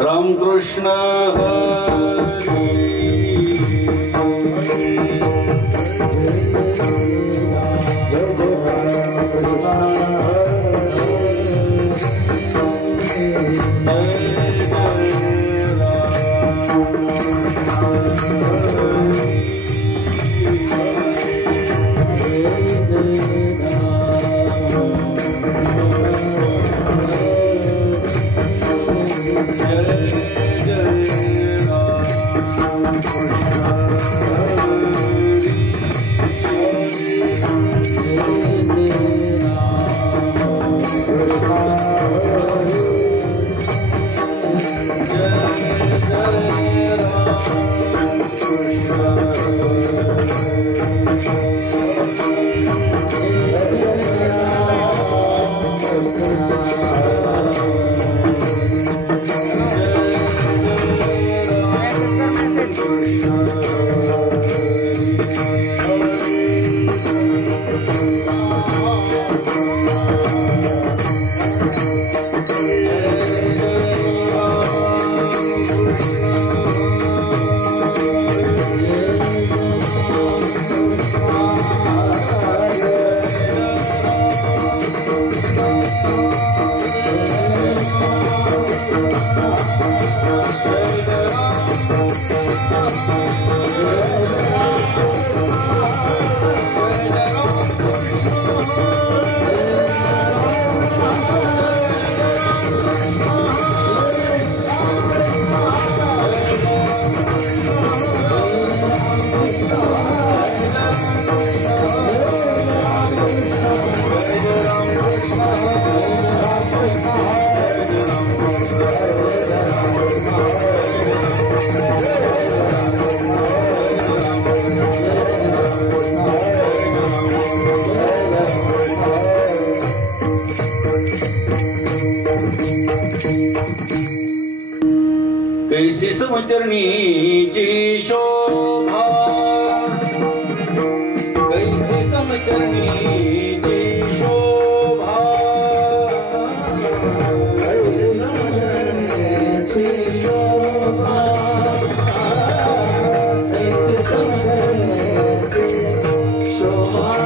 रामकृष्ण हरी कैसी समचरणीची शोभा, कैसी समचरणीची शोभा, कैसी समचरणीची शोभा, कैसी समचरणीची शोभा,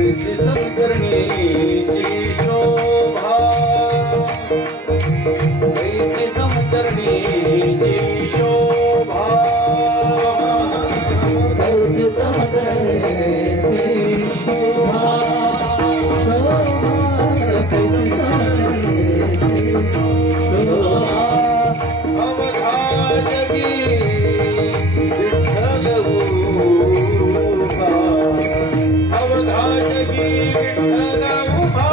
कैसी समचरणीची शोभा, कैसी समचरणीची शोभा, कैसी समचरणीची शोभा, कैसी समचरणीची शोभा, अवघा जगी विठ्ठल उभा, अवघा जगी विठ्ठल उभा,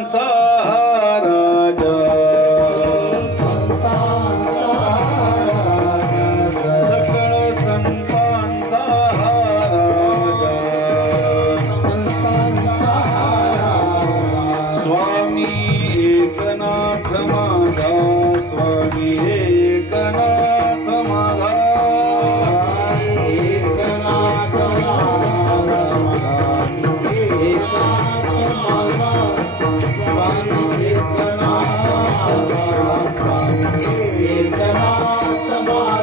संतांचा राजा सकळ संतांचा राजा स्वामी एकनाथ माझा स्वामी एकनाथ माझा एकनाथ स्वामी एकनाथ माझा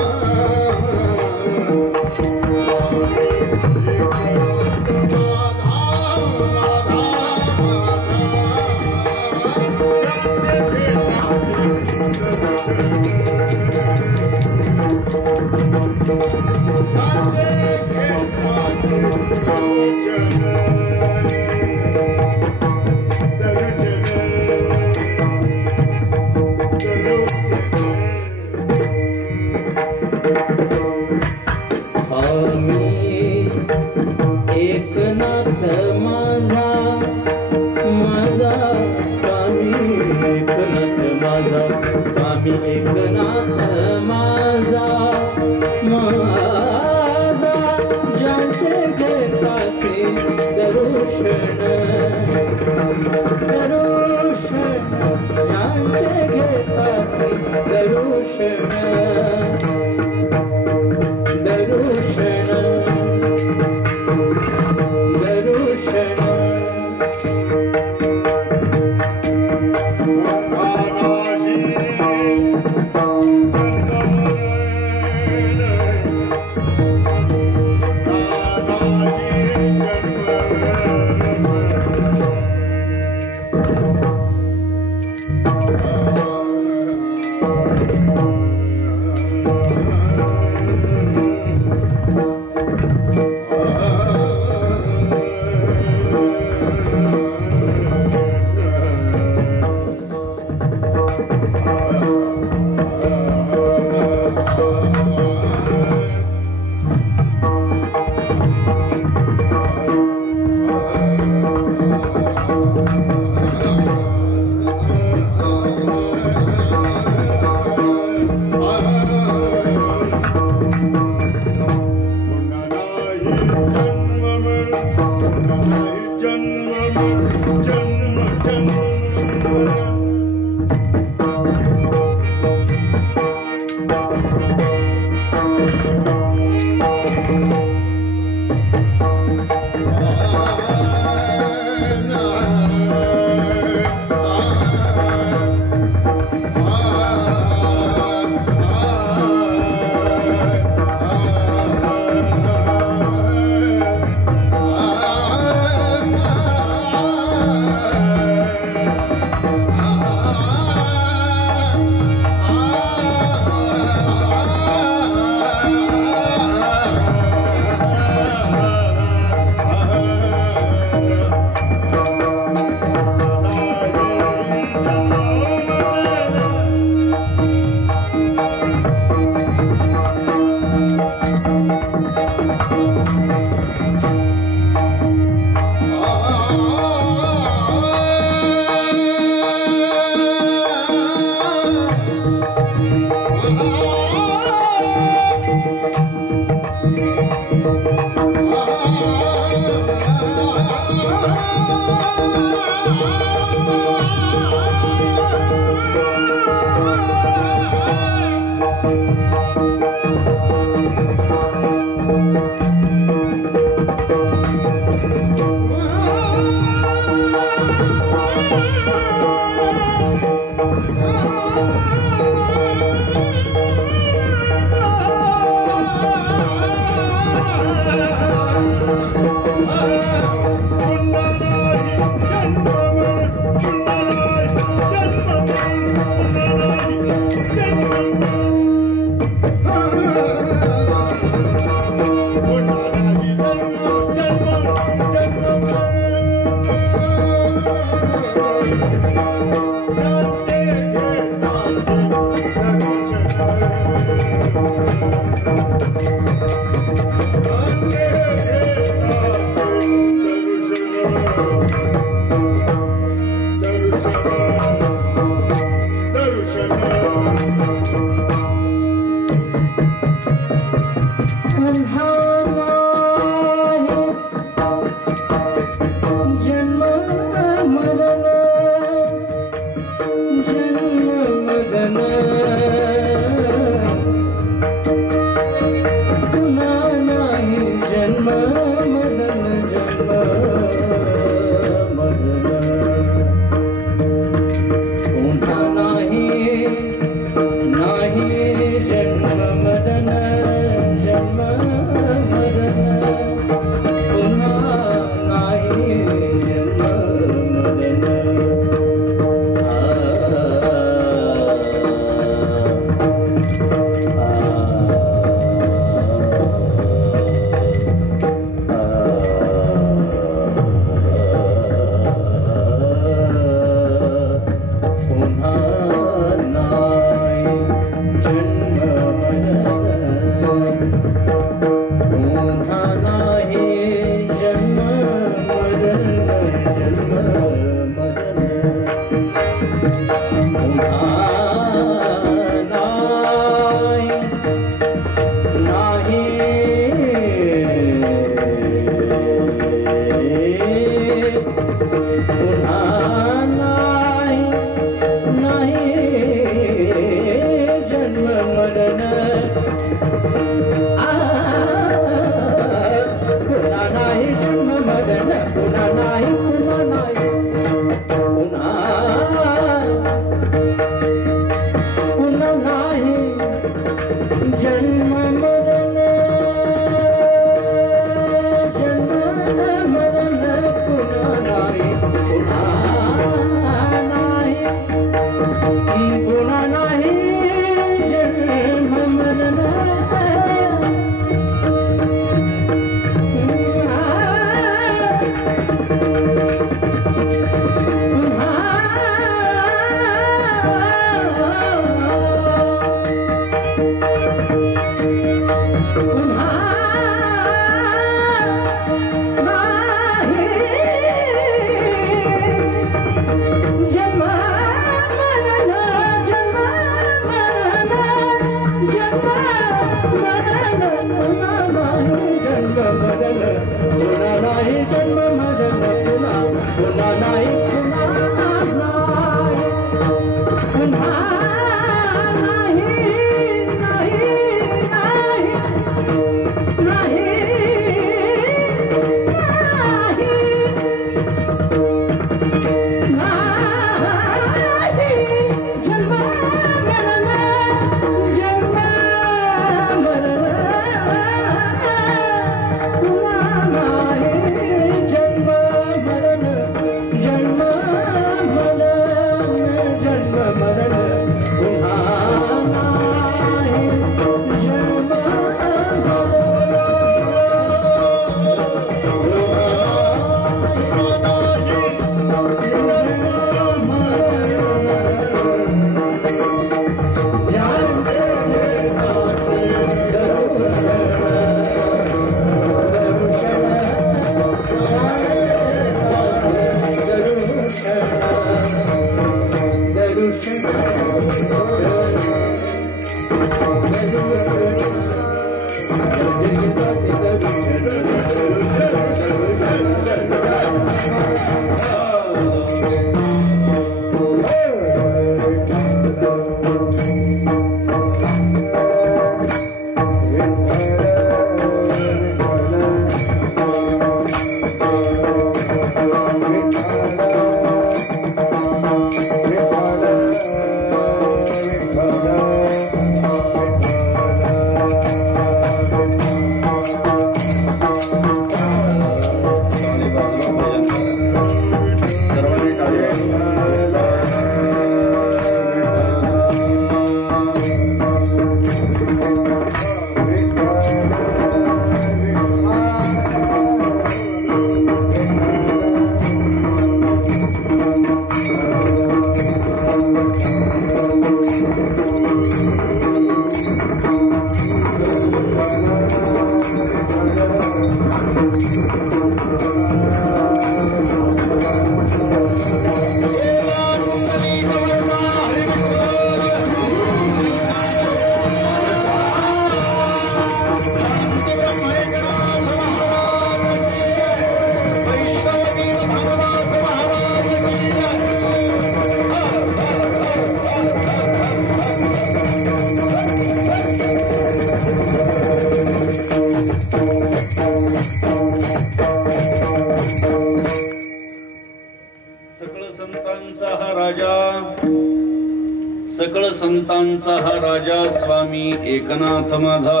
सकळ संतांचा हा राजा स्वामी एकनाथ माझा,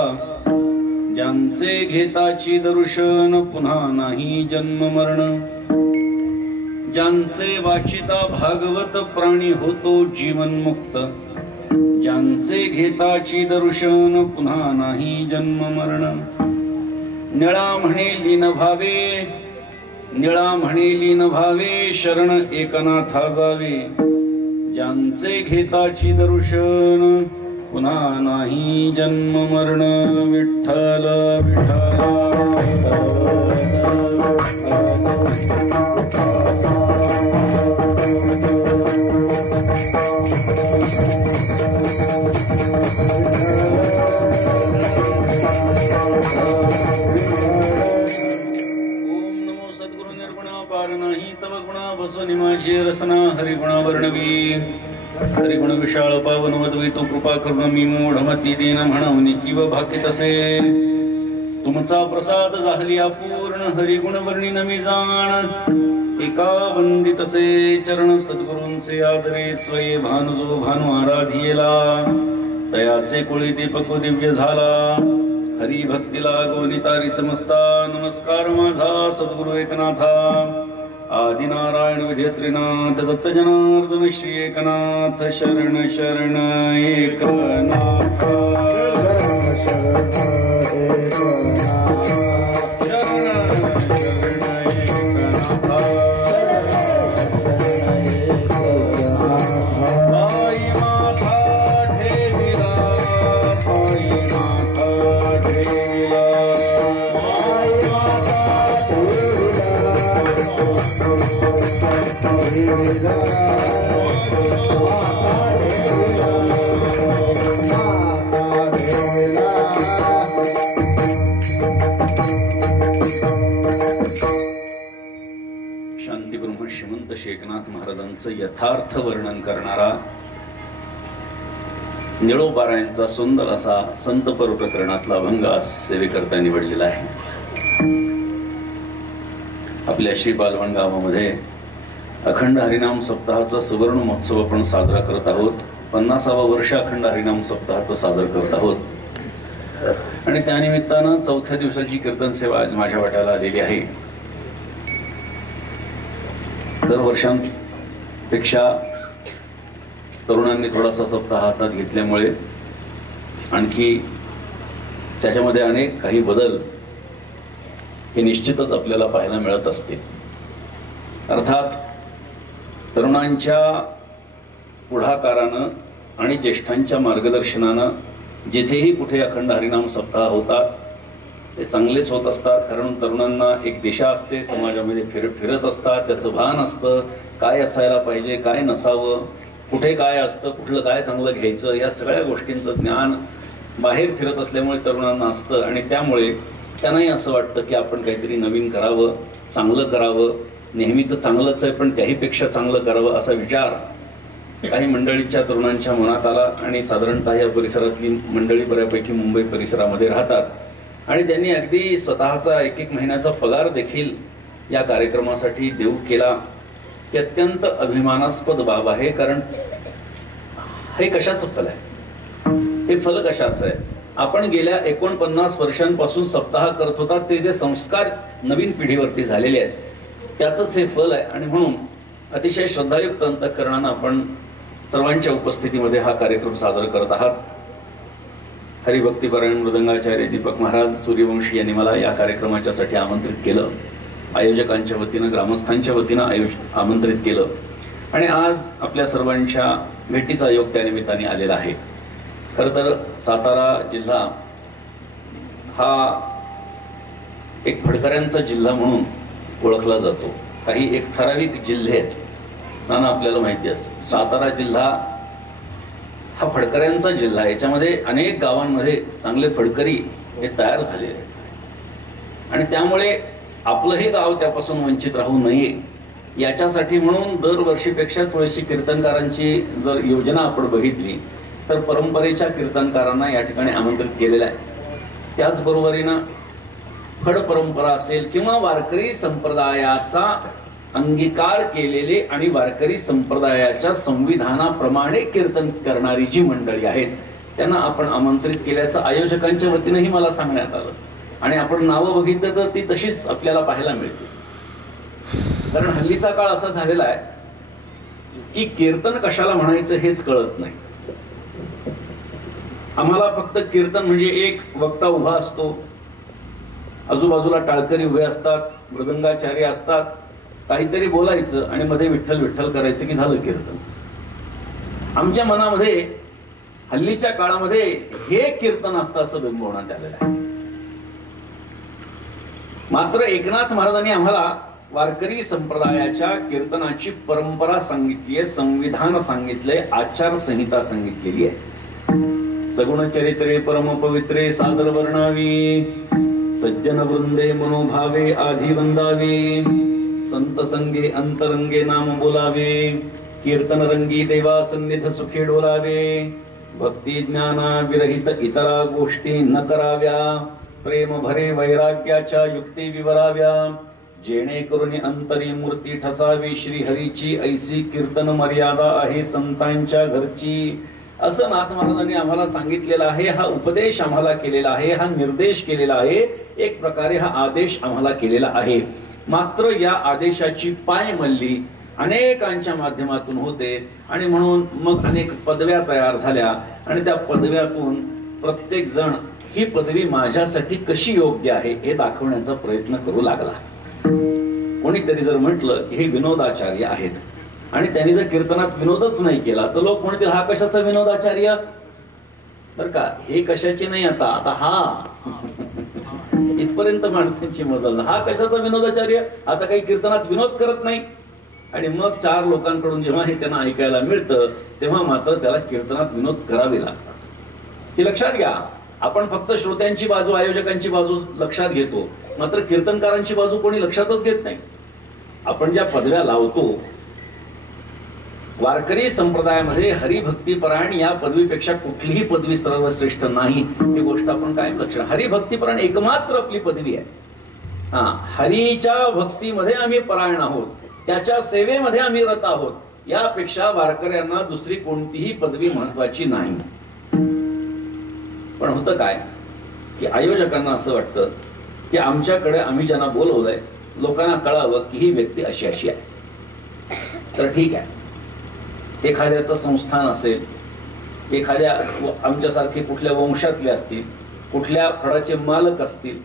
ज्यांचे घेताची दर्शन पुन्हा नाही जन्म मरण, ज्यांचे वाचिता भागवत प्राणी होतो जीवन मुक्त, ज्यांचे घेताची दर्शन पुन्हा नाही जन्म मरण. निळा म्हणे लीन भावे, निळा म्हणे लीन भावे, शरण एकनाथा जावे, ज्यांचे घेताची दर्शन पुन्हा नाही जन्म मरण. विठ्ठल बसवनी माझी रसना हरिगुणा वर्णवी, हरिगुण विशाळ पावन वदवी तो कृपा करून मी मूढमती दीन म्हणवनी किंवा भाकी तसे. तुमचा प्रसाद झाली अपूर्ण हरिगुण वर्णिन मी जाण, एका वंदितसे चरण सद्गुरूंचे आदरे स्वये भानु जो भानु आराधियेला, तयाचे कुळी दीपक दिव्य झाला, हरी भक्तीला गोनितारी समस्ता. नमस्कार माझा सद्गुरु एकनाथा, आदिनारायण विधेत्रीनाथ दत्त जनार्दन श्री एकनाथ. शरण शरण एकनाथ, संत शेखनाथ महाराजांचं यथार्थ वर्णन करणारा निळोपारायणचा सुंदर असा संत पर्व प्रकरणातला अभंग आज सेवेकरता निवडलेला आहे. आपल्या श्री बालवण गावामध्ये अखंड हरिनाम सप्ताहाचा सुवर्ण महोत्सव आपण साजरा करत आहोत. 50वा वर्ष अखंड हरिनाम सप्ताहाचं साजरा करत आहोत आणि त्यानिमित्तानं 4थ्या दिवसाची कीर्तन सेवा आज माझ्या वाट्याला आलेली आहे. दरवर्षांपेक्षा तरुणांनी थोडासा सप्ताह हातात घेतल्यामुळे आणखी त्याच्यामध्ये अनेक काही बदल हे निश्चितच आपल्याला पाहायला मिळत असतील. अर्थात तरुणांच्या पुढाकारानं आणि ज्येष्ठांच्या मार्गदर्शनानं जिथेही कुठे अखंड हरिनाम सप्ताह होतात ते चांगलेच होत असतात. कारण तरुणांना एक दिशा असते, समाजामध्ये फिरत असतात, त्याचं भान असतं, काय असायला पाहिजे, काय नसावं, कुठे काय असतं, कुठलं काय चांगलं घ्यायचं, या सगळ्या गोष्टींचं ज्ञान बाहेर फिरत असल्यामुळे तरुणांना असतं आणि त्यामुळे त्यांनाही असं वाटतं की आपण काहीतरी नवीन करावं, चांगलं करावं, नेहमीच चांगलंच आहे पण त्याहीपेक्षा चांगलं करावं असा विचार काही मंडळीच्या तरुणांच्या मनात आला आणि साधारणतः या परिसरातली मंडळी बऱ्यापैकी मुंबई परिसरामध्ये राहतात आणि त्यांनी अगदी स्वतःचा एक महिन्याचा पगार देखील या कार्यक्रमासाठी देऊ केला. ही अत्यंत अभिमानास्पद बाब आहे. कारण हे कशाचं फल आहे, हे फल कशाचं आहे? आपण गेल्या 49 वर्षांपासून सप्ताह करत होता ते जे संस्कार नवीन पिढीवरती झालेले आहेत त्याचंच हे फल आहे. आणि म्हणून अतिशय श्रद्धायुक्त अंतःकरणानं आपण सर्वांच्या उपस्थितीमध्ये हा कार्यक्रम साजरा करत आहात. हरिभक्तीपरायण मृदंगाचार्य दीपक महाराज सूर्यवंशी यांनी मला या कार्यक्रमाच्यासाठी आमंत्रित केलं. आयोजकांच्या वतीनं, ग्रामस्थांच्या वतीनं आमंत्रित केलं आणि आज आपल्या सर्वांच्या भेटीचा योग त्या निमित्ताने आलेला आहे. खरं तर सातारा जिल्हा हा एक फडकऱ्यांचा जिल्हा म्हणून ओळखला जातो. काही एक ठराविक जिल्हे आहेत, नाना आपल्याला माहिती असतं. सातारा जिल्हा हा फडकऱ्यांचा जिल्हा आहे. याच्यामध्ये अनेक गावांमध्ये चांगले फडकरी हे तयार झालेले आहेत आणि त्यामुळे आपलंही गाव त्यापासून वंचित राहू नये याच्यासाठी म्हणून दरवर्षीपेक्षा थोडीशी कीर्तनकारांची जर योजना आपण बघितली तर परंपरेच्या कीर्तनकारांना या ठिकाणी आमंत्रित केलेलं आहे. त्याचबरोबरीनं फड परंपरा असेल किंवा वारकरी संप्रदायाचा अंगीकार केलेले आणि वारकरी संप्रदायाच्या संविधानाप्रमाणे कीर्तन करणारी जी मंडळी आहेत त्यांना आपण आमंत्रित केल्याचं आयोजकांच्या वतीनंही मला सांगण्यात आलं आणि आपण नावं बघितलं तर ती तशीच आपल्याला पाहायला मिळते. कारण हल्लीचा काळ असा झालेला आहे की कीर्तन कशाला म्हणायचं हेच कळत नाही. आम्हाला फक्त कीर्तन म्हणजे एक वक्ता उभा असतो, आजूबाजूला टाळकरी उभे असतात, मृदंगाचार्य असतात, काहीतरी बोलायचं आणि मध्ये विठ्ठल विठ्ठल करायचं की झालं कीर्तन. आमच्या मनामध्ये हल्लीच्या काळामध्ये हे कीर्तन असतं असं बिंबवण्यात आलेलं आहे. मात्र एकनाथ महाराजांनी आम्हाला वारकरी संप्रदायाच्या कीर्तनाची परंपरा सांगितली आहे, संविधान सांगितलंय, आचारसंहिता सांगितलेली आहे. सगुण चरित्रे परम पवित्रे सादर वर्णावी, सज्जन वृंदे मनोभावे आधी वंदावे, संत संगे अंतरंगे नाम बोलावे, कीर्तन रंगी देवा सन्निध सुखी डोलावे, भक्ती ज्ञाना विरहित इतरा गोष्टी न कराव्या, प्रेम भरे वैराग्याच्या युक्ती विवराव्या, जेणेकरून अंतरी मूर्ती ठसावी श्रीहरीची, ऐसी कीर्तन मर्यादा आहे संतांच्या घरची. असं नाथ महाराजांनी आम्हाला सांगितलेलं आहे. हा उपदेश आम्हाला केलेला आहे, हा निर्देश केलेला आहे, एक प्रकारे हा आदेश आम्हाला केलेला आहे. मात्र या आदेशाची पायमल्ली अनेकांच्या माध्यमातून होते आणि म्हणून मग अनेक पदव्या तयार झाल्या आणि त्या पदव्यातून प्रत्येक जण ही पदवी माझ्यासाठी कशी योग्य आहे हे दाखवण्याचा प्रयत्न करू लागला. कोणीतरी जर म्हटलं की हे विनोदाचार्य आहेत आणि त्यांनी जर कीर्तनात विनोदच नाही केला तर लोक म्हणतील हा कशाचा विनोदाचार्य, बर का, हे कशाचे नाही, आता हा इथपर्यंत माणसांची मजल, हा कशाचा विनोदाचार्य, आता काही कीर्तनात विनोद करत नाही. आणि मग 4 लोकांकडून जेव्हा हे त्यांना ऐकायला मिळतं तेव्हा मात्र त्याला कीर्तनात विनोद करावे लागतात. हे लक्षात घ्या. आपण फक्त श्रोत्यांची बाजू, आयोजकांची बाजू लक्षात घेतो, मात्र कीर्तनकारांची बाजू कोणी लक्षातच घेत नाही. आपण ज्या पदव्या लावतो वारकरी संप्रदायामध्ये हरिभक्तीपरायण या पदवीपेक्षा कुठलीही पदवी सर्वश्रेष्ठ नाही, ही गोष्ट आपण कायम लक्षात. हरिभक्तीपरायण एकमात्र आपली पदवी आहे. हरीच्या भक्तीमध्ये आम्ही परायण आहोत, त्याच्या सेवेमध्ये आम्ही रत आहोत, यापेक्षा वारकऱ्यांना दुसरी कोणतीही पदवी महत्वाची नाही. पण होतं काय की आयोजकांना असं वाटतं की आमच्याकडे आम्ही ज्यांना बोलवलंय लोकांना कळावं की ही व्यक्ती अशी अशी आहे. तर ठीक आहे, एखाद्याचं संस्थान असेल, एखाद्या आमच्यासारखे कुठल्या वंशातले असतील, कुठल्या फळाचे मालक असतील,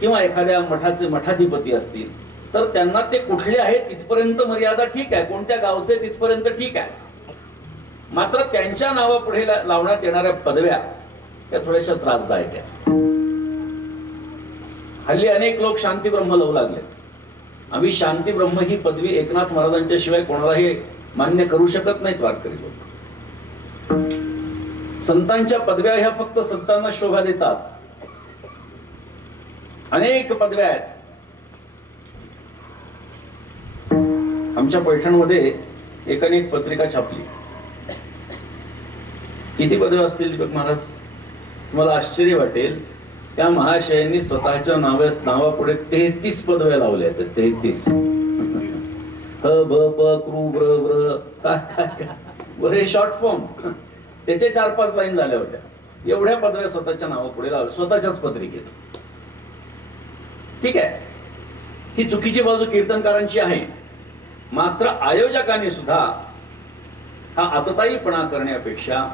किंवा एखाद्या मठाचे मठाधिपती असतील, तर त्यांना ते कुठले आहेत इथपर्यंत मर्यादा ठीक आहे, कोणत्या गावचे तिथपर्यंत ठीक आहे. मात्र त्यांच्या नावापुढे लावण्यात येणाऱ्या पदव्या त्या थोड्याशा त्रासदायक आहेत. हल्ली अनेक लोक शांती ब्रह्म लावू लागलेत. आम्ही शांती ब्रह्म ही पदवी एकनाथ महाराजांच्या शिवाय कोणालाही मान्य करू शकत नाहीत वारकरी लोक. संतांच्या पदव्या ह्या फक्त संतांना शोभा देतात. अनेक पदव्या आहेत. आमच्या पैठणमध्ये एकाने एक पत्रिका छापली. किती पदव्या असतील दीपक महाराज? तुम्हाला आश्चर्य वाटेल, त्या महाशयांनी स्वतःच्या नावापुढे 33 पदव्या लावल्या आहेत. 33 ह भ प कृ ब्र ब्र काय बरे शॉर्ट फॉर्म, त्याचे 4-5 लाईन झाल्या होत्या. एवढ्या पदव्या स्वतःच्या नावापुढे लावल्या, स्वतःच्याच पत्रिकेत. ठीक आहे, ही चुकीची बाजू कीर्तनकारांची आहे. मात्र आयोजकांनी सुद्धा हा आतताईपणा करण्यापेक्षा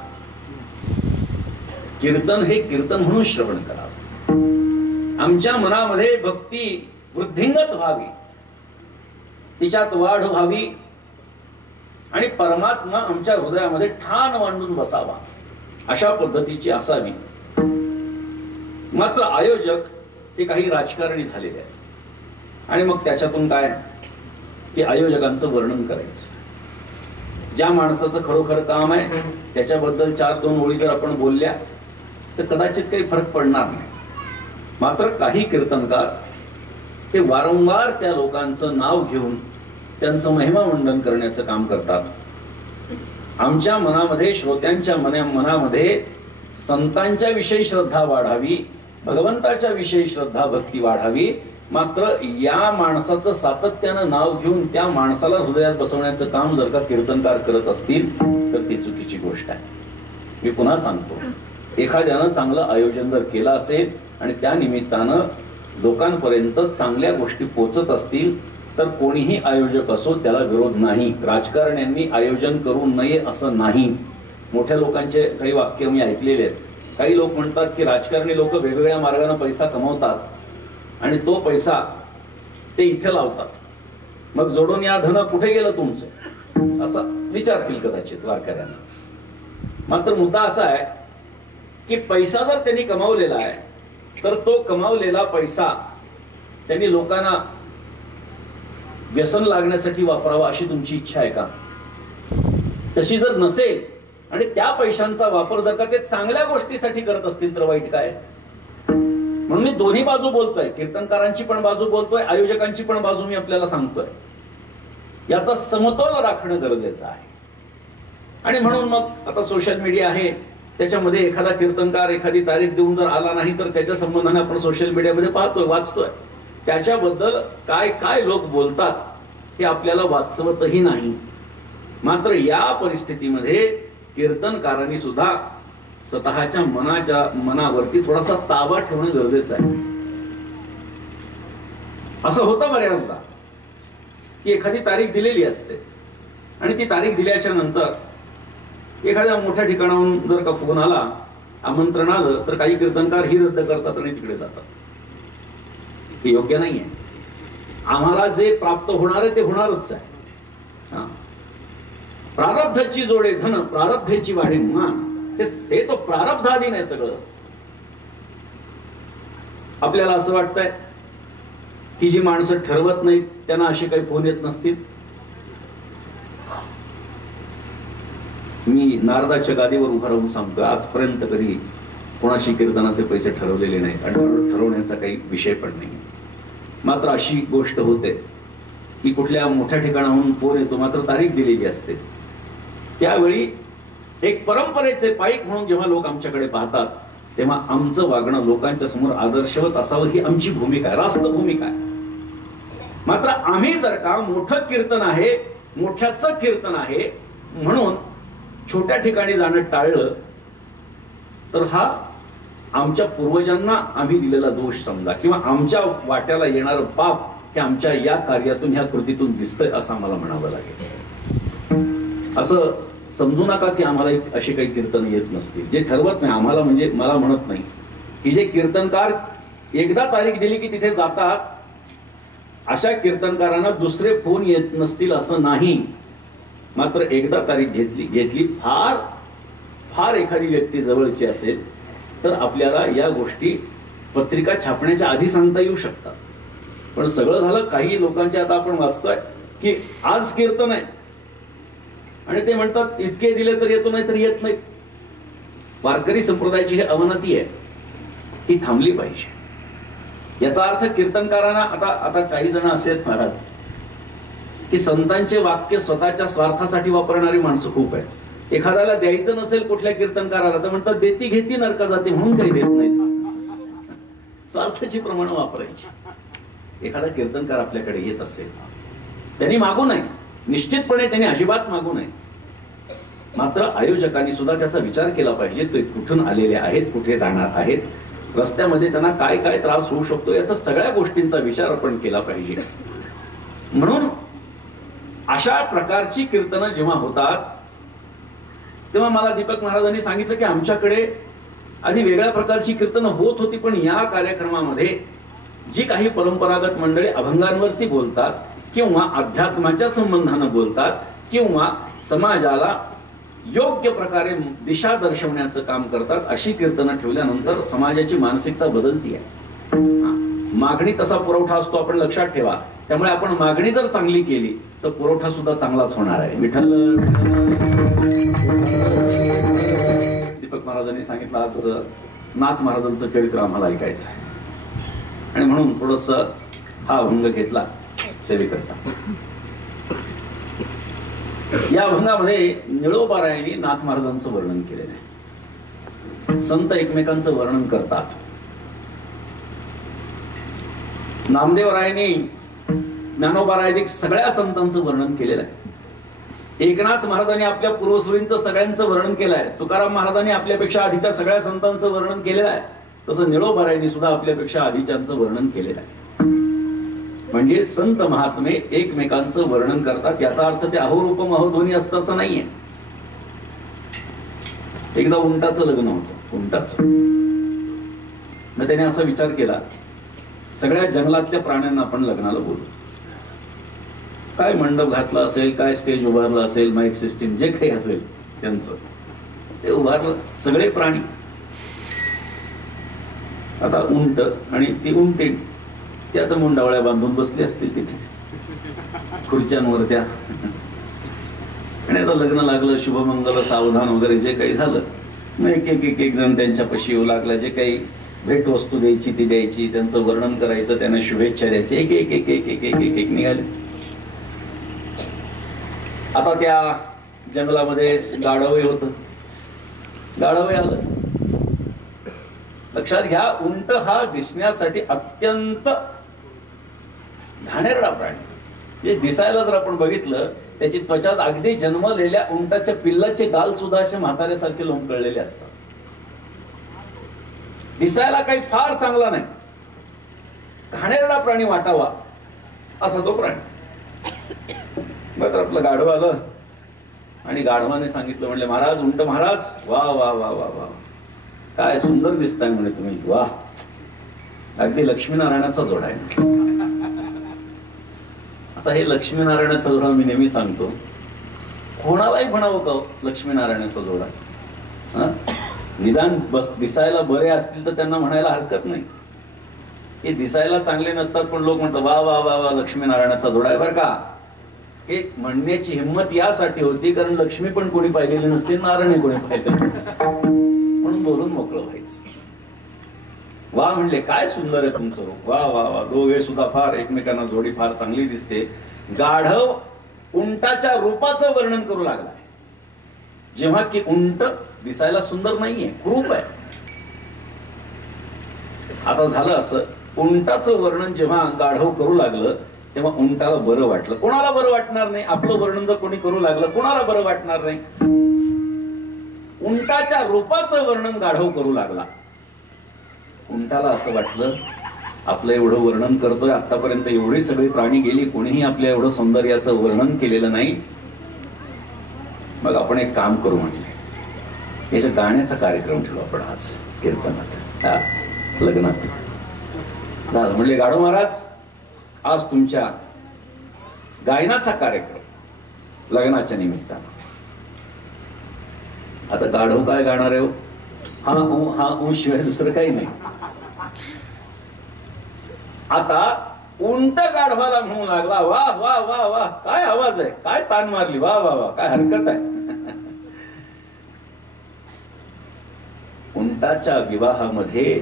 कीर्तन हे कीर्तन म्हणून श्रवण करावं. आमच्या मनामध्ये भक्ती वृद्धिंगत व्हावी, तिच्यात वाढ व्हावी आणि परमात्मा आमच्या हृदयामध्ये ठाण मांडून बसावा, अशा पद्धतीची असावी. मात्र आयोजक हे काही राजकारणी झालेले आहेत. आणि मग त्याच्यातून काय की आयोजकांचं वर्णन करायचं. ज्या माणसाचं खरोखर काम आहे त्याच्याबद्दल 4-2 ओळी जर आपण बोलल्या तर कदाचित काही फरक पडणार नाही. मात्र काही कीर्तनकार हे वारंवार त्या लोकांचं नाव घेऊन त्यांचं महिमा मंडन करण्याचं काम करतात. आमच्या मनामध्ये, श्रोत्यांच्या मनामध्ये संतांच्या विषयी श्रद्धा वाढावी, भगवंताच्या विषयी श्रद्धा भक्ती वाढावी. मात्र या माणसाचं सातत्यानं नाव घेऊन त्या माणसाला हृदयात बसवण्याचं काम जर का कीर्तनकार करत असतील तर ती चुकीची गोष्ट आहे. मी पुन्हा सांगतो, एखाद्यानं चांगलं आयोजन जर केलं असेल आणि त्या निमित्तानं लोकांपर्यंत चांगल्या गोष्टी पोचत असतील तर कोणीही आयोजक असो त्याला विरोध नाही. राजकारण्यांनी आयोजन करू नये असं नाही. मोठ्या लोकांचे काही वाक्य मी ऐकलेले आहेत. काही लोक म्हणतात की राजकारणी लोक वेगवेगळ्या मार्गाने पैसा कमवतात आणि तो पैसा ते इथे लावतात, मग जोडून या धन कुठे गेलं तुमचं, असं विचारतील कदाचित वारकऱ्यांना. मात्र मुद्दा असा आहे की पैसा जर त्यांनी कमावलेला आहे तर तो कमावलेला पैसा त्यांनी लोकांना व्यसन लागण्यासाठी वापरावा अशी तुमची इच्छा आहे का? तशी जर नसेल आणि त्या पैशांचा वापर जर का ते चांगल्या गोष्टीसाठी करत असतील तर वाईट काय? म्हणून मी दोन्ही बाजू बोलतोय, कीर्तनकारांची पण बाजू बोलतोय, आयोजकांची पण बाजू मी आपल्याला सांगतोय. याचा समतोल राखणं गरजेचं आहे. आणि म्हणून मग आता सोशल मीडिया आहे, त्याच्यामध्ये एखादा कीर्तनकार एखादी तारीख देऊन जर आला नाही तर त्याच्या संबंधाने आपण सोशल मीडियामध्ये पाहतोय, वाचतोय. त्याच्याबद्दल काय काय लोक बोलतात हे आपल्याला वाचवतही नाही. मात्र या परिस्थितीमध्ये कीर्तनकारांनी सुद्धा स्वतःच्या मनावरती थोडासा ताबा ठेवणं गरजेचं आहे. असं होतं बऱ्याचदा की एखादी तारीख दिलेली असते आणि ती तारीख दिल्याच्या नंतर एखाद्या मोठ्या ठिकाणाहून जर का फोन आला, आमंत्रण आलं, तर काही कीर्तनकार ही रद्द करतात आणि तिकडे जातात. हे योग्य नाहीये. आम्हाला जे प्राप्त होणार आहे ते होणारच आहे. प्रारब्धाची जोडे धन, प्रारब्धेची वाढे मान, हे तो प्रारब्धाधीन आहे सगळं. आपल्याला असं वाटतंय की जी माणसं ठरवत नाहीत त्यांना असे काही फोन येत नसतील. मी नारदाच्या गादीवर उभा राहून सांगतो, आजपर्यंत कधी कोणाशी कीर्तनाचे पैसे ठरवलेले नाहीत आणि ठरवण्याचा काही विषय पण नाही. मात्र अशी गोष्ट होते की कुठल्या मोठ्या ठिकाणाहून फोन येतो, मात्र तारीख दिलेली असते. त्यावेळी एक परंपरेचे पाईक म्हणून जेव्हा लोक आमच्याकडे पाहतात तेव्हा आमचं वागणं लोकांच्या समोर आदर्शवत असावं ही आमची भूमिका आहे, रास्त भूमिका आहे. मात्र आम्ही जर का मोठं कीर्तन आहे, मोठ्याचं कीर्तन आहे म्हणून छोट्या ठिकाणी जाणं टाळलं तर हा आमच्या पूर्वजांना आम्ही दिलेला दोष समजा, किंवा आमच्या वाट्याला येणारं पाप हे आमच्या या कार्यातून, ह्या कृतीतून दिसतंय असं आम्हाला म्हणावं लागेल. असं समजू नका की आम्हाला अशी काही कीर्तन येत नसतील. जे ठरवत नाही आम्हाला, म्हणजे मला म्हणत नाही की जे कीर्तनकार एकदा तारीख दिली की तिथे जातात, अशा कीर्तनकारांना दुसरे फोन येत नसतील असं नाही. मात्र एकदा तारीख घेतली फार फार एखादी व्यक्ती जवळची असेल तर आपल्याला या गोष्टी पत्रिका छापण्याच्या आधी सांगता येऊ शकतात. पण सगळं झालं, काही लोकांचे आता आपण वाचतोय की आज कीर्तन आहे आणि ते म्हणतात इतके दिले तर येतो, नाही तर येत नाही. वारकरी संप्रदायाची ही अवनती आहे, ही थांबली पाहिजे. याचा अर्थ कीर्तनकारांना आता काही जण असे आहेत महाराज की संतांचे वाक्य स्वतःच्या स्वार्थासाठी वापरणारी माणसं खूप आहेत. एखाद्याला द्यायचं नसेल कुठल्या कीर्तनकाराला तर म्हणतात देती घेती नरका जाते म्हणून काही देत नाही. स्वार्थाची प्रमाण वापरायची. एखादा कीर्तनकार आपल्याकडे येत असेल त्यांनी मागू नये, निश्चितपणे त्यांनी अजिबात मागू नये. मात्र आयोजकांनी सुद्धा त्याचा विचार केला पाहिजे. ते कुठून आलेले आहेत, कुठे जाणार आहेत, रस्त्यामध्ये त्यांना काय काय त्रास होऊ शकतो याचा सगळ्या गोष्टींचा विचार आपण केला पाहिजे. म्हणून अशा प्रकारची कीर्तनं जेव्हा होतात तेव्हा मला दीपक महाराजांनी सांगितलं की आमच्याकडे आधी वेगळ्या प्रकारची कीर्तनं होत होती, पण या कार्यक्रमामध्ये जी काही परंपरागत मंडळी अभंगांवरती बोलतात किंवा अध्यात्माच्या संबंधानं बोलतात किंवा समाजाला योग्य प्रकारे दिशा दर्शवण्याचं काम करतात, अशी कीर्तनं ठेवल्यानंतर समाजाची मानसिकता बदलती आहे. मागणी तसा पुरवठा असतो, आपण लक्षात ठेवा. त्यामुळे आपण मागणी जर चांगली केली तर पुरवठा सुद्धा चांगलाच होणार आहे. विठ्ठल. दीपक महाराजांनी सांगितलं आज नाथ महाराजांचं चरित्र आम्हाला ऐकायचं आहे आणि म्हणून थोडस हा अभंग घेतला सेवेकरता. या अभंगामध्ये निळोबारायांनी नाथ महाराजांचं वर्णन केलेलं आहे. संत एकमेकांचं वर्णन करतात. नामदेवरायांनी ज्ञानोबारायांनी सगळ्या संतांचं वर्णन केलेलं आहे. एकनाथ महाराजांनी आपल्या पूर्वसुरींचं सगळ्यांचं वर्णन केलं आहे. तुकाराम महाराजांनी आपल्यापेक्षा आधीच्या सगळ्या संतांचं वर्णन केलेलं आहे. तसं निळोबारायांनी सुद्धा आपल्यापेक्षा आधीच्यांचं वर्णन केलेलं आहे. म्हणजे संत महात्मे एकमेकांचं वर्णन करतात. याचा अर्थ ते अहोरूपम अहोध्वनी असतं असं नाहीये. एकदा उंटाचं लग्न होतं, उंटाचं. मग त्याने असा विचार केला सगळ्या जंगलातल्या प्राण्यांना आपण लग्नाला बोलू. काय मंडप घातला असेल, काय स्टेज उभारलं असेल, माईक सिस्टीम जे काही असेल त्यांचं ते उभारलं. सगळे प्राणी. आता उंट आणि ती उंटीण ते आता मुंडावळ्या बांधून बसले असतील तिथे खुर्च्यांवर त्या. आणि आता लग्न लागलं, शुभमंगल सावधान वगैरे जे काही झालं. मग एक जण त्यांच्यापाशी येऊ लागला. जे काही भेट वस्तू द्यायची ती द्यायची, त्यांचं वर्णन करायचं, त्यांना शुभेच्छा द्यायची. एक एक एक एक एक एक एक निघाले. आता त्या जंगलामध्ये गाढवही होत. गाढवही आलं. लक्षात घ्या, उंट हा दिसण्यासाठी अत्यंत घाणेरडा प्राणी. म्हणजे दिसायला जर आपण बघितलं त्याची त्वचा अगदी जन्मलेल्या उंटाच्या पिल्लाचे गाल सुद्धा असे म्हाताऱ्यासारखे लोंबकळलेले असतात. दिसायला काही फार चांगला नाही, घाणेरडा प्राणी वाटावा असा तो प्राणी. मग आपलं गाढव आलं आणि गाढवाने सांगितलं, म्हणले महाराज, उंट महाराज, वा वा वा वा वा, काय सुंदर दिसताय म्हणे तुम्ही. वा, अगदी लक्ष्मीनारायणाचा जोडा आहे. आता हे लक्ष्मीनारायणाचा जोडा मी नेहमी सांगतो, कोणालाही म्हणावं का लक्ष्मीनारायणाचा जोडा. निदान बस दिसायला बरे असतील तर त्यांना म्हणायला हरकत नाही. हे दिसायला चांगले नसतात पण लोक म्हणतात वा वा वा वा लक्ष्मीनारायणाचा जोडा आहे बरं का. हे म्हणण्याची हिंमत यासाठी होती कारण लक्ष्मी पण कोणी पाहिलेली नसते, नारायण कोणी पाहिलेलं नसते, म्हणून बोलून मोकळं व्हायचं. वा म्हणले, काय सुंदर आहे तुमचं रूप, वा वा वा. दोघे सुद्धा फार एकमेकांना जोडी फार चांगली दिसते. गाढव उंटाच्या रूपाचं वर्णन करू लागला, जेव्हा की उंट दिसायला सुंदर नाहीये, क्रूप आहे. आता झालं असं, उंटाचं वर्णन जेव्हा गाढव करू लागलं तेव्हा उंटाला बरं वाटलं. कोणाला बरं वाटणार नाही? आपलं वर्णन जर कोणी करू लागलं, कोणाला बरं वाटणार नाही? उंटाच्या रूपाचं वर्णन गाढव करू लागला. उंटाला असं वाटलं, आपलं एवढं वर्णन करतोय, आतापर्यंत एवढी सगळी प्राणी गेली, कोणीही आपल्या एवढं सौंदर्याचं वर्णन केलेलं नाही. मग आपण एक काम करू म्हणले, याच्या गाण्याचा कार्यक्रम ठेवू आपण आज कीर्तनात, लग्नात. म्हणले गाढव महाराज, आज तुमच्या गायनाचा कार्यक्रम लग्नाच्या निमित्तानं. आता गाढव काय गाणार आहे? हा ऊ शिवाय दुसरं काही नाही. आता उंट गाढवाला म्हणू लागला, वा वा वा वा, काय आवाज आहे, काय तान मारली, वा वा वा, काय हरकत आहे. उंटाच्या विवाहामध्ये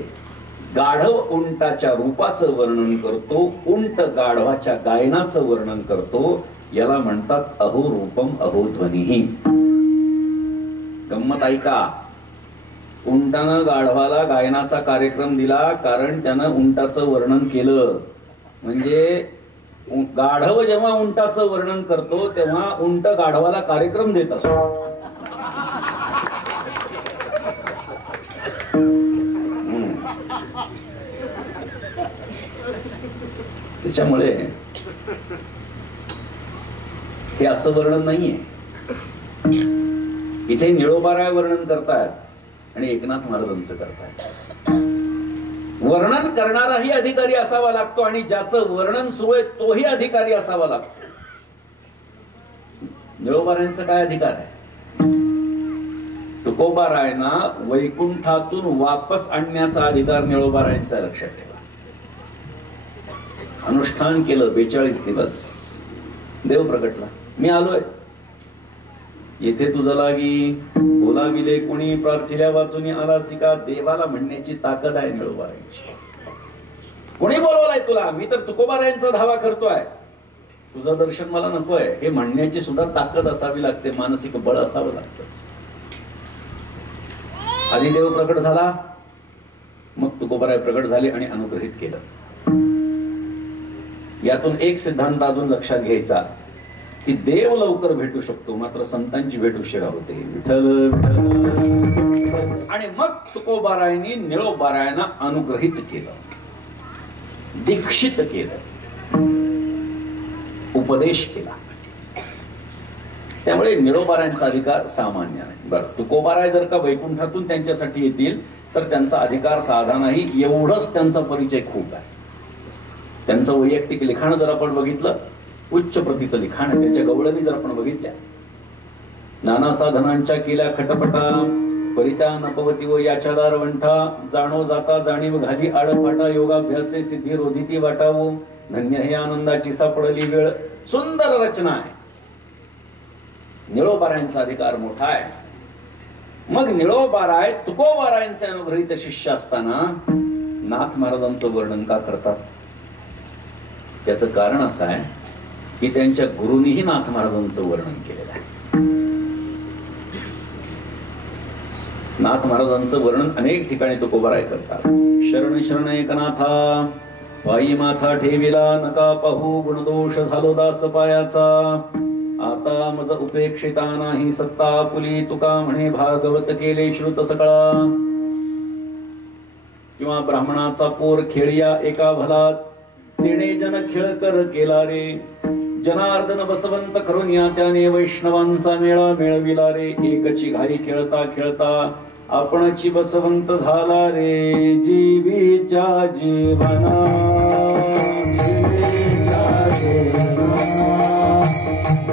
गाढव उंटाच्या रूपाचं वर्णन करतो, उंट गाढवाच्या गायनाचं वर्णन करतो. याला म्हणतात अहो रूपम अहो ध्वनिही. गंमत ऐका, उंटानं गाढवाला गायनाचा कार्यक्रम दिला, कारण त्यानं उंटाचं वर्णन केलं. म्हणजे गाढव जेव्हा उंटाचं वर्णन करतो तेव्हा उंट गाढवाला कार्यक्रम देत असतो. त्याच्यामुळे हे असं वर्णन नाहीये. इथे निळोबाराय वर्णन करतायत आणि एकनाथ महाराजांचं करतायत. वर्णन करणाराही अधिकारी असावा लागतो आणि ज्याचं वर्णन सुरू आहे तोही अधिकारी असावा लागतो. निळोबारायांचा काय अधिकार आहे? तुकोबारायांना वैकुंठातून वापस आणण्याचा अधिकार निळोबारायांचा, लक्षात ठेवा. अनुष्ठान केलं 42 दिवस, देव प्रगटला, मी आलोय येथे तुझं लागी, बोलाविले कोणी प्रार्थिल्या वाचून आला सिका. देवाला म्हणण्याची ताकद आहे निळोबारायांची. कोणी बोलवलाय तुला? मी तर तुकोबारायांचा धावा करतोय, तुझं दर्शन मला नकोय, हे म्हणण्याची सुद्धा ताकद असावी लागते, मानसिक बळ असावं लागतं. आधी देव प्रकट झाला, मग तुकोबाराय प्रकट झाले आणि अनुग्रहित केलं. यातून एक सिद्धांत अजून लक्षात घ्यायचा की देव लवकर भेटू शकतो, मात्र संतांची भेट उशिरा होते. विठ्ठल विठ्ठल. आणि मग तुकोबारायांनी निळोबारायांना अनुग्रहित केलं, दीक्षित केलं, उपदेश केला. त्यामुळे निळोबारायांचा अधिकार सामान्य नाही. बरं, तुकोबाराय जर का वैकुंठातून त्यांच्यासाठी येतील तर त्यांचा अधिकार साधा नाही, एवढंच त्यांचा परिचय खूप आहे. त्यांचं वैयक्तिक लिखाण जर आपण बघितलं, उच्च प्रतीचं लिखाण आहे. त्यांच्या गवळणी जर आपण बघितल्या, नाना साधनांच्या केल्या खटपटा, परित्या नपवती व याच्यादार वंठा, जाणो जाता जाणीव घाली आडफाटा, योगाभ्यासे सिद्धी रोधिती वाटावो, धन्य हे आनंदाची सापडली वेळ. सुंदर रचना आहे. निळोबारायांचा अधिकार मोठा आहे. मग निळोबाराय तुकोबारायांचे अनुग्रहित शिष्य असताना नाथ महाराजांचं वर्णन का करतात? त्याचं कारण असं आहे की त्यांच्या गुरूंनीही नाथ महाराजांचं वर्णन केलेलं आहे. नाथ महाराजांचं वर्णन अनेक ठिकाणी तुकोबाराय करतात. शरण शरण एकनाथा, पायी माथा ठेविला नका पाहू, गुणदोष झालो दास पायाचा, आता मज उपेक्षिता नाही सत्ता पुली, तुका म्हणे भागवत केले श्रुत सकळा. किंवा ब्राह्मणाचा पोर खेळिया एका भलात, तेणे जन खेळकर केला रे, जनार्दन बसवंत करून या त्याने वैष्णवांचा मेळा मिळविला रे. एकची घाई खेळता खेळता आपणची बसवंत झाला रे, जीवीच्या जीवना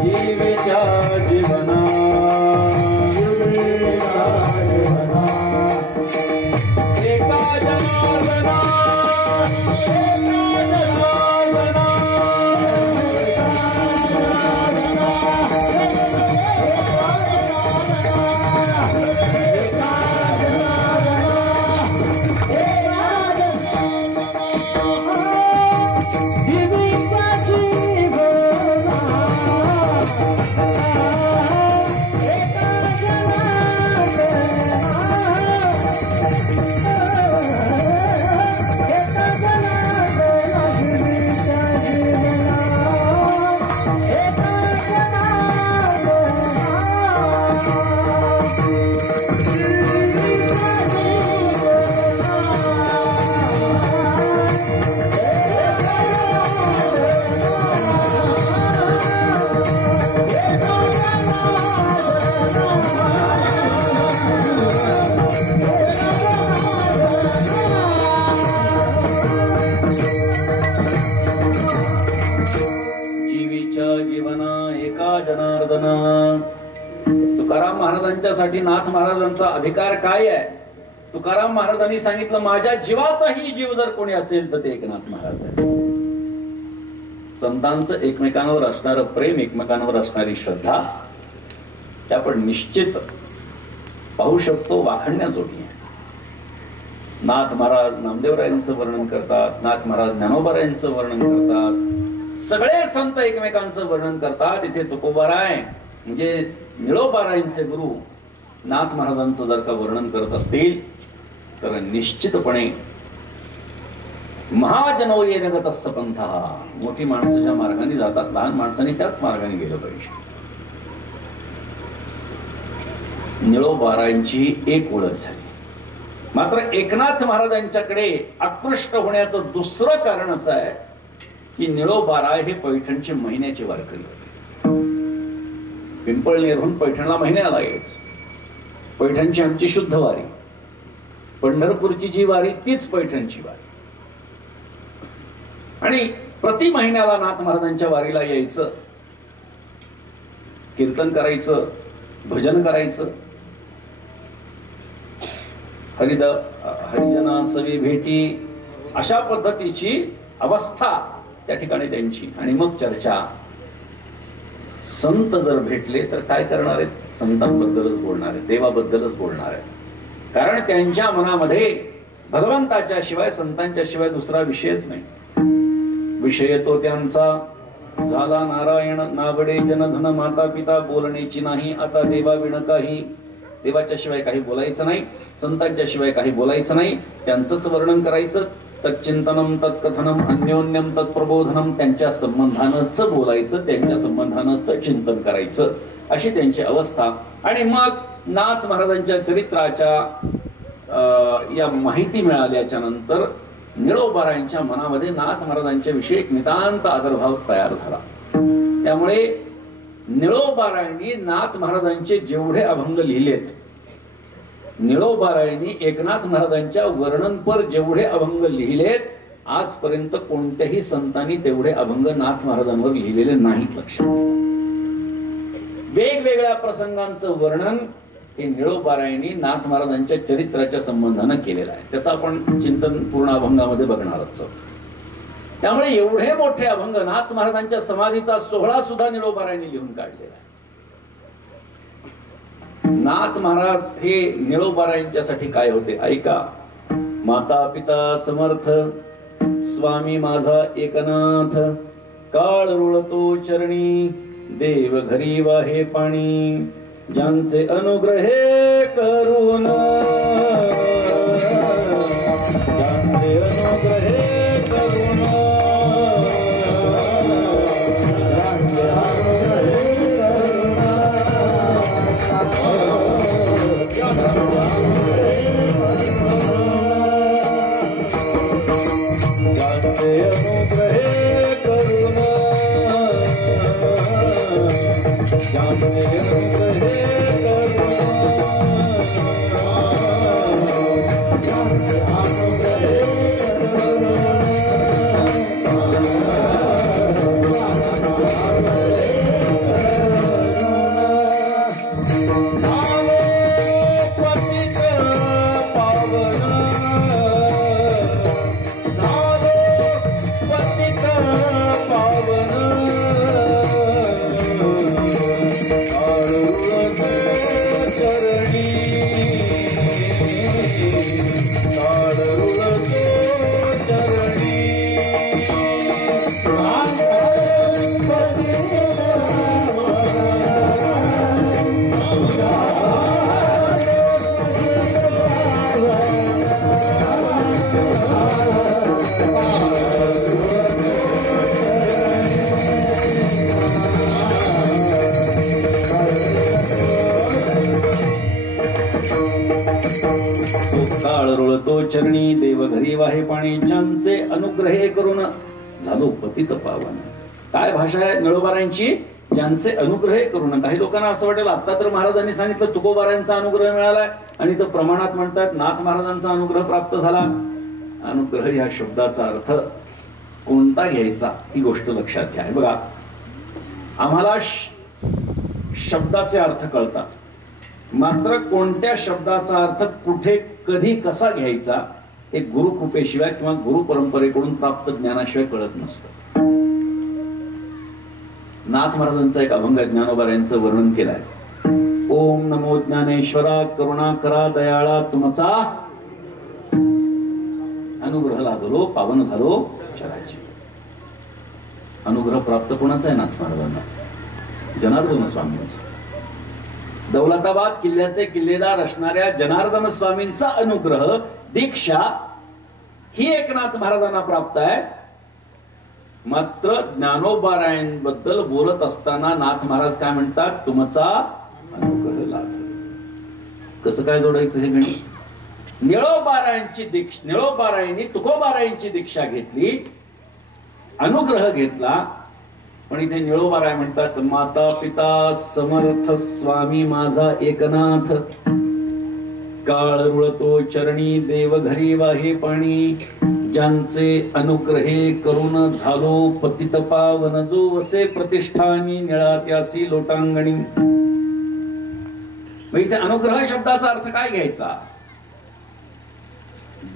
जीवीच्या जीवना एका जनार्दना महाराजांच्यासाठी नाथ महाराजांचा अधिकार काय आहे? तुकाराम महाराजांनी सांगितलं, माझ्या जीवाचाही जीव जर कोणी असेल तर ते एकनाथ महाराज आहे. संतांचं एकमेकांवर असणारं प्रेम, एकमेकांवर असणारी श्रद्धा ते आपण निश्चित पाहू शकतो, वाखण्याजोगी आहे. नाथ महाराज नामदेवरायांचं वर्णन करतात, नाथ महाराज ज्ञानोबारायांचं वर्णन करतात, सगळे संत एकमेकांचं वर्णन करतात. इथे तुकोबाराय म्हणजे निळोबारायांचे गुरु नाथ महाराजांचं जर का वर्णन करत असतील तर निश्चितपणे महाजनो येन गतस्स पंथः, मोठी माणसं ज्या मार्गाने जातात लहान माणसांनी त्याच मार्गाने गेलं पाहिजे. निळोबारायांची एक ओळख झाली. मात्र एकनाथ महाराजांच्याकडे आकृष्ट होण्याचं दुसरं कारण असं आहे की निळोबाराय हे पैठणचे महिन्याचे वारकरी होते. पिंपळनेरहून पैठणला महिन्याला यायचं. पैठणची आमची शुद्ध वारी, पंढरपूरची जी वारी तीच पैठणची वारी. आणि प्रति महिन्याला नाथ महाराजांच्या वारीला यायचं, कीर्तन करायचं, भजन करायचं. हरिजना सवे भेटी अशा पद्धतीची अवस्था त्या ठिकाणी त्यांची. आणि मग चर्चा. संत जर भेटले तर काय करणार आहेत? संतांबद्दलच बोलणार आहेत, देवाबद्दलच बोलणार आहेत. कारण त्यांच्या मनामध्ये भगवंताच्या शिवाय, संतांच्या शिवाय दुसरा विषयच नाही. विषय तो त्यांचा झाला नारायण, नावडे जनधन माता पिता, बोलण्याची नाही आता देवाविण काही. देवाच्या शिवाय काही बोलायचं नाही, संतांच्या शिवाय काही बोलायचं नाही. त्यांचंच वर्णन करायचं. तच्चिंतनम तत्कथनम अन्योन्यम तत्प्रबोधनम, त्यांच्या संबंधानच बोलायचं, त्यांच्या संबंधानच चिंतन करायचं, अशी त्यांची अवस्था. आणि मग नाथ महाराजांच्या चरित्राच्या या माहिती मिळाल्याच्या नंतर निळोबारायांच्या मनामध्ये नाथ महाराजांच्या विषयी एक नितांत आदरभाव तयार झाला. त्यामुळे निळोबारायांनी नाथ महाराजांचे जेवढे अभंग लिहिलेत, निळोबारायांनी एकनाथ महाराजांच्या वर्णनपर जेवढे अभंग लिहिलेत, आजपर्यंत कोणत्याही संतांनी तेवढे अभंग नाथ महाराजांवर लिहिलेले नाहीत. लक्षात, वेगवेगळ्या प्रसंगांचं वर्णन हे निळोबारायांनी नाथ महाराजांच्या चरित्राच्या संबंधानं केलेलं आहे. त्याचं आपण चिंतन पूर्ण अभंगामध्ये बघणारच आहोत. त्यामुळे एवढे मोठे अभंग, नाथ महाराजांच्या समाधीचा सोहळा सुद्धा निळोबारायांनी लिहून काढलेला आहे. नाथ महाराज हे निळोबारायांच्यासाठी काय होते ऐका. माता पिता समर्थ, स्वामी माझा एकनाथ, काळ रुळतो चरणी, देव घरी वाहे पाणी, ज्यांचे अनुग्रहे करून, ज्यांचे अनुग्रहे करून, चरणी, देव घरी वाहे पाणी, ज्यांचे अनुग्रहे करून झालो पतित पावन. काय भाषा आहे निळोबारायांची? ज्यांचे अनुग्रहे करून. काही लोकांना असं वाटेल आता तर महाराजांनी सांगितलं तुकोबारायांचा अनुग्रह मिळालाय आणि तो प्रमाणात म्हणतात नाथ महाराजांचा अनुग्रह प्राप्त झाला. अनुग्रह या शब्दाचा अर्थ कोणता घ्यायचा ही गोष्ट लक्षात घ्या. बघा, आम्हाला शब्दाचे अर्थ कळतात मात्र कोणत्या शब्दाचा अर्थ कुठे कधी कसा घ्यायचा हे गुरुकृपेशिवाय किंवा गुरु परंपरेकडून प्राप्त ज्ञानाशिवाय कळत नसतं. नाथ महाराजांचा एक अभंग ज्ञानोबा यांचं वर्णन केलंय. ओम नमो ज्ञानेश्वरा करुणाकरा दयाळा तुमचा अनुग्रह लाभलो पावन झालो चराचर. अनुग्रह प्राप्त कोणाचा आहे? नाथ महाराजांना, जनार्दन स्वामींचा. दौलताबाद किल्ल्याचे किल्लेदार असणाऱ्या जनार्दन स्वामींचा अनुग्रह दीक्षा ही एकनाथ महाराजांना प्राप्त आहे. मात्र ज्ञानोबारायांबद्दल बोलत असताना नाथ महाराज काय म्हणतात? तुमचा अनुग्रह लाभ. कसं काय जोडायचं हे गणित? निळोबारायांची दीक्षा, निळोबारायांनी तुकोबारायांची दीक्षा घेतली, अनुग्रह घेतला, पण इथे निळोबाराय म्हणतात माता पिता समर्थ स्वामी माझा एकनाथ, काळ रुळतो चरणी देव घरी वाहे पाणी, ज्यांचे अनुग्रहे करून झालो पतित पावन, जो वसे प्रतिष्ठानी निळा त्यासी लोटांगणी. इथे अनुग्रह शब्दाचा अर्थ काय घ्यायचा?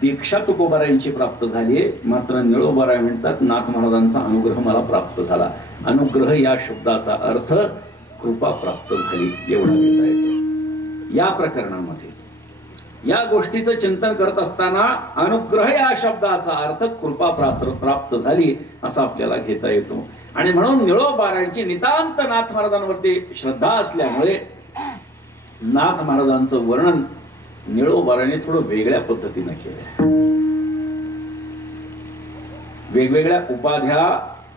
दीक्षा तुकोबारायांची प्राप्त झाली, मात्र निळोबाराय म्हणतात नाथ महाराजांचा अनुग्रह मला प्राप्त झाला. अनुग्रह या शब्दाचा अर्थ कृपा प्राप्त झाली एवढा घेता येतो. या प्रकरणामध्ये या गोष्टीचं चिंतन करत असताना अनुग्रह या शब्दाचा अर्थ कृपा प्राप्त झाली असा आपल्याला घेता येतो. आणि म्हणून निळोबारायांची नितांत नाथ महाराजांवरती श्रद्धा असल्यामुळे नाथ महाराजांचं वर्णन निळोबाराने थोडं वेगळ्या पद्धतीने केलं. वेगवेगळ्या उपाध्या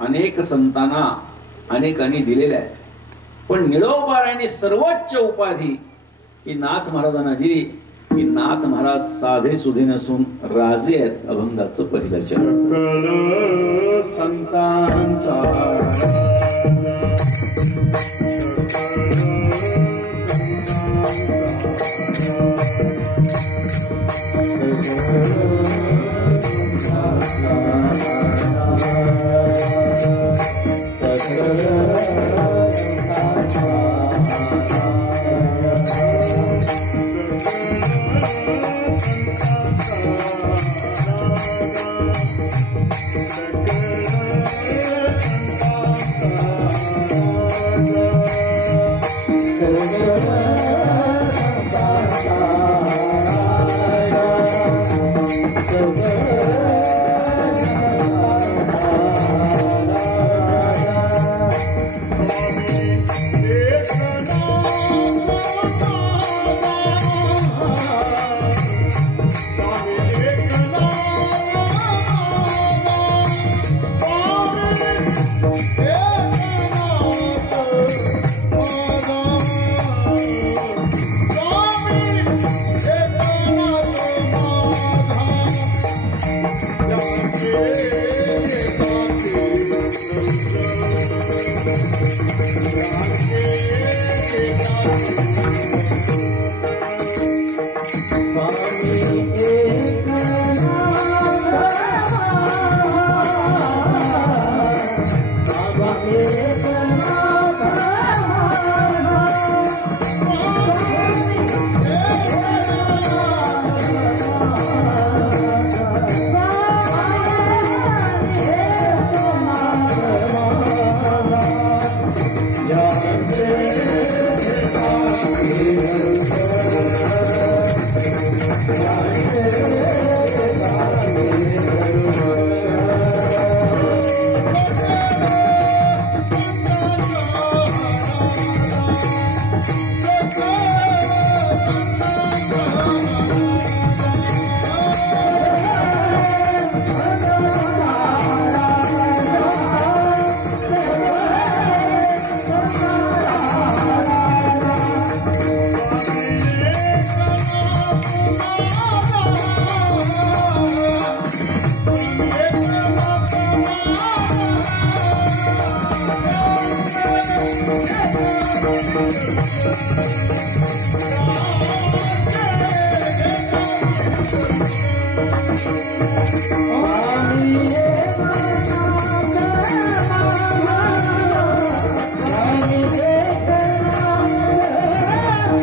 अनेक संतांना अनेकांनी दिलेल्या आहेत, पण निळोबाराने सर्वोच्च उपाधी ही नाथ महाराजांना दिली की नाथ महाराज साधे सुधे नसून राजे आहेत. अभंगाचं पहिलं चरण. संतांचा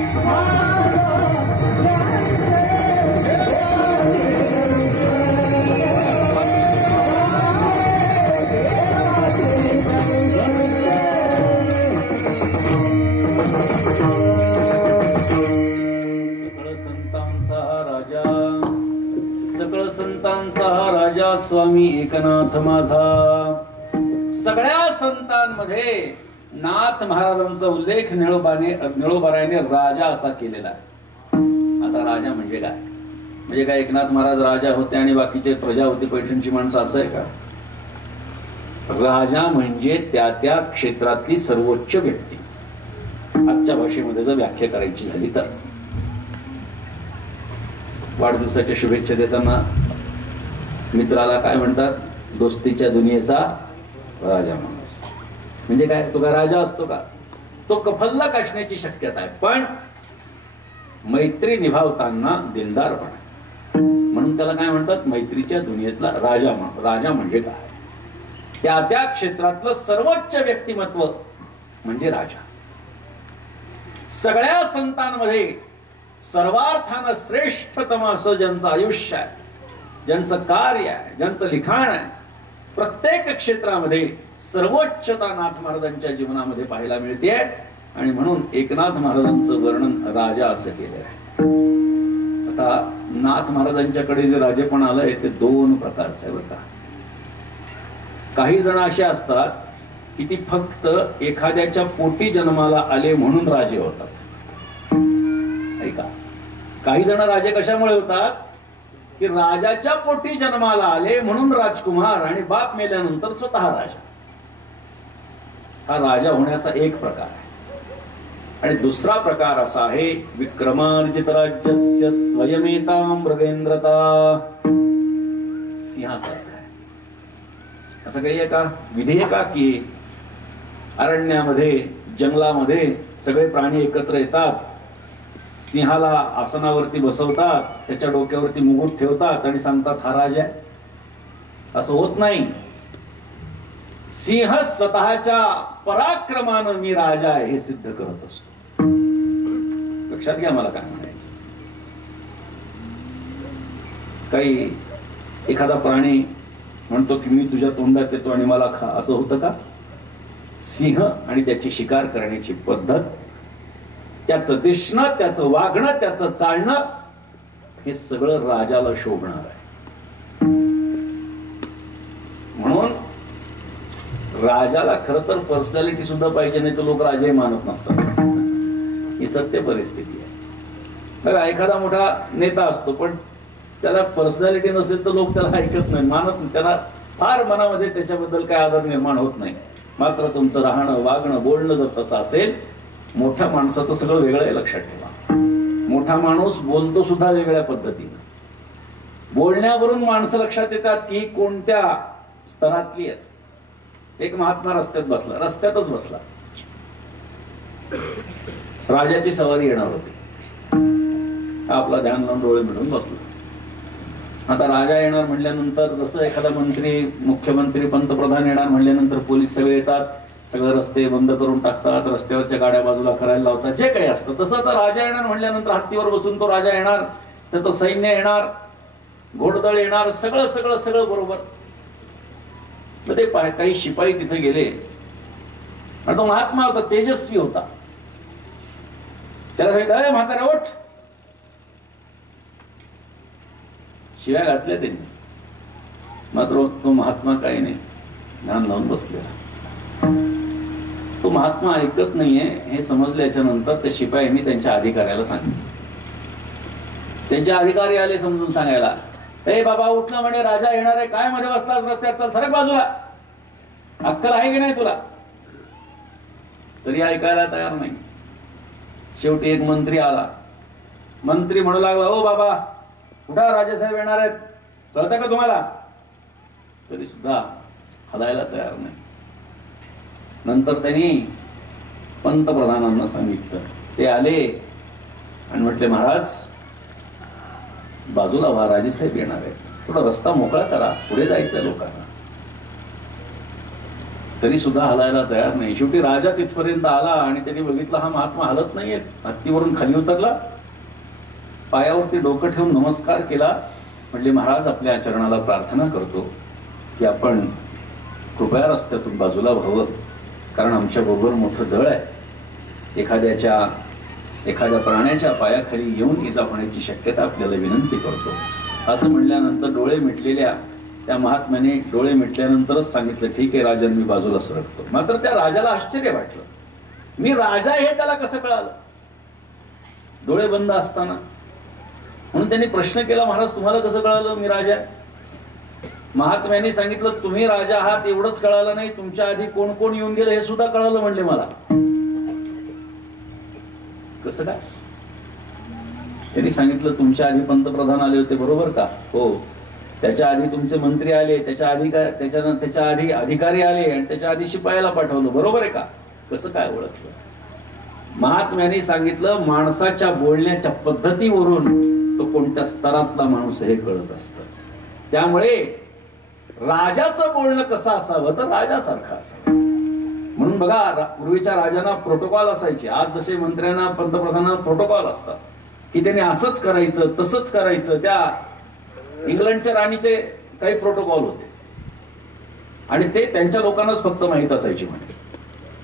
Oh माझा. सगळ्या संतांमध्ये नाथ महाराजांचा उल्लेख निळोबारायाने राजा असा केलेला आहे. आता राजा म्हणजे काय? म्हणजे काय एकनाथ महाराज राजा होते आणि बाकीचे प्रजा होती, पैठणची माणसं, असं आहे का? राजा म्हणजे त्या त्या क्षेत्रातली सर्वोच्च व्यक्ती. आजच्या भाषेमध्ये जर व्याख्या करायची झाली तर वाढदिवसाच्या शुभेच्छा देताना मित्राला काय म्हणतात? दोस्तीच्या दुनियेचा राजा माणूस. म्हणजे काय? तो काय राजा असतो का? तो कफल्लक असण्याची शक्यता आहे, पण मैत्री निभावताना दिलदारपणा, म्हणून त्याला काय म्हणतात? मैत्रीच्या दुनियेतला राजा. राजा म्हणजे काय? त्या त्या क्षेत्रातलं सर्वोच्च व्यक्तिमत्व म्हणजे राजा. सगळ्या संतांमध्ये सर्वार्थानं श्रेष्ठतम असं ज्यांचं आयुष्य आहे, ज्यांचं कार्य आहे, ज्यांचं लिखाण आहे, प्रत्येक क्षेत्रामध्ये सर्वोच्चता नाथ महाराजांच्या जीवनामध्ये पाहायला मिळते. आणि म्हणून एकनाथ महाराजांचं वर्णन राजा असं केलं आहे. आता नाथ महाराजांच्याकडे जे राजेपण आलंय ते दोन प्रकारचं आहे बरं का. काही जण असे असतात की ती फक्त एखाद्याच्या पोटी जन्माला आले म्हणून राजे होतात. ऐका, काही जण राजे कशामुळे होतात? की राजाच्या पोटी जन्माला आले म्हणून राजकुमार, आणि बाप मेल्यानंतर स्वतः राजा. हा राजा होण्याचा एक प्रकार आहे. आणि दुसरा प्रकार असा आहे, विक्रमार्जित राज्यस्य स्वयमेता मृगेंद्रता. सिंहासारखा आहे असं काही आहे का? विधी का की अरण्यामध्ये जंगलामध्ये सगळे प्राणी एकत्र येतात, सिंहाला आसनावरती बसवतात, त्याच्या डोक्यावरती मुकुट ठेवतात आणि सांगतात हा राजा आहे. असं होत नाही. सिंह स्वतःच्या पराक्रमानं मी राजा आहे हे सिद्ध करत असतो. लक्षात घ्या मला काय म्हणायचं. काही एखादा प्राणी म्हणतो की मी तुझ्या तोंडात येतो आणि मला खा, असं होतं का? सिंह आणि त्याची शिकार करण्याची पद्धत, त्याचं दिसणं, त्याचं वागणं, त्याचं चालणं, हे सगळं राजाला शोभणार आहे. म्हणून राजाला खरं तर पर्सनॅलिटी सुद्धा पाहिजे, नाही तर लोक राजे मानत नसतात. ही सत्य परिस्थिती आहे. बघा, एखादा मोठा नेता असतो पण त्याला पर्सनॅलिटी नसेल तर लोक त्याला ऐकत नाही, मानत नाही. त्याला फार मनामध्ये त्याच्याबद्दल काय आदर निर्माण होत नाही. मात्र तुमचं राहणं, वागणं, बोलणं जर तसं असेल, मोठ्या माणसाचं सगळं वेगळं आहे. लक्षात ठेवा, मोठा माणूस बोलतो सुद्धा वेगळ्या पद्धतीनं. बोलण्यावरून माणसं लक्षात येतात की कोणत्या स्तरातली आहेत. एक महात्मा रस्त्यातच बसला, राजाची सवारी येणार होती. आपला ध्यान लावून डोळे मिळून बसला. आता राजा येणार म्हणल्यानंतर जसं एखादा मंत्री, मुख्यमंत्री, पंतप्रधान येणार म्हणल्यानंतर पोलीस सगळे येतात, सगळे रस्ते बंद करून टाकतात, रस्त्यावरच्या गाड्या बाजूला करायला लावतात, जे काही असतं तसं. आता राजा येणार म्हणल्यानंतर हत्तीवर बसून तो राजा येणार, त्याचं सैन्य येणार, घोडदळ येणार, सगळं सगळं सगळं बरोबर. तर ते काही शिपाई तिथे गेले आणि तो महात्मा होता, तेजस्वी होता. त्याला सांगितलं, म्हातारा उठ. शिव्या घातल्या त्यांनी. मात्र तो महात्मा काही नाही, ध्यान लावून बसलेला. तो महात्मा ऐकत नाहीये हे समजल्याच्या नंतर त्या शिपायांनी त्यांच्या अधिकाऱ्याला सांगितलं. त्यांचे अधिकारी आले समजून सांगायला, ए बाबा उठला म्हणे, राजा येणार आहे, काय मध्ये बसलास रस्त्यात, चल सरक बाजूला, अक्कल आहे की नाही तुला? तरी ऐकायला तयार नाही. शेवटी एक मंत्री आला. मंत्री म्हणू लागला, ओ बाबा उठा, राजेसाहेब येणार आहेत, कळतं का तुम्हाला? तरी सुद्धा हलायला तयार नाही. नंतर त्यांनी पंतप्रधानांना सांगितलं. ते आले आणि म्हटले, महाराज बाजूला व्हा, राजेसाहेब येणार आहेत, थोडा रस्ता मोकळा करा, पुढे जायचंय लोकांना. तरी सुद्धा हलायला तयार नाही. शेवटी राजा तिथपर्यंत आला आणि त्यांनी बघितलं हा महात्मा हलत नाहीये. हत्तीवरून खाली उतरला, पायावरती डोकं ठेवून नमस्कार केला. म्हटले, महाराज आपल्या आचरणाला प्रार्थना करतो की आपण कृपया रस्त्यातून बाजूला व्हावं, कारण आमच्या बरोबर मोठं दळ आहे. एखाद्या प्राण्याच्या पायाखाली येऊन इजा होण्याची शक्यता आपल्याला विनंती करतो. असं म्हणल्यानंतर डोळे मिटलेल्या त्या महात्म्याने डोळे मिटल्यानंतरच सांगितलं, ठीक आहे राजन, मी बाजूला सरकतो. मात्र त्या राजाला आश्चर्य वाटलं, मी राजा हे त्याला कसं कळालं डोळे बंद असताना. म्हणून त्यांनी प्रश्न केला, महाराज तुम्हाला कसं कळालं मी राजा आहे? महात्म्यांनी सांगितलं, तुम्ही राजा आहात एवढंच कळालं नाही, तुमच्या आधी कोण कोण येऊन गेलं हे सुद्धा कळालं म्हणले मला. कसं काय? त्यांनी सांगितलं, तुमच्या आधी पंतप्रधान आले होते बरोबर का? हो. त्याच्या आधी तुमचे मंत्री आले, त्याच्या आधी अधिकारी आले, आणि त्याच्या आधी शिपायाला पाठवलं बरोबर आहे का? कसं काय ओळखलं? महात्म्यांनी सांगितलं, माणसाच्या बोलण्याच्या पद्धतीवरून तो कोणत्या स्तरातला माणूस हे कळत असतं. त्यामुळे राजाचं बोलणं कसं असावं तर राजासारखं असावं. म्हणून बघा, पूर्वीच्या राजांना प्रोटोकॉल असायचे. आज जसे मंत्र्यांना पंतप्रधानांना प्रोटोकॉल असतात की त्यांनी असंच करायचं तसंच करायचं. त्या इंग्लंडच्या राणीचे काही प्रोटोकॉल होते आणि ते त्यांच्या लोकांनाच फक्त माहित असायचे.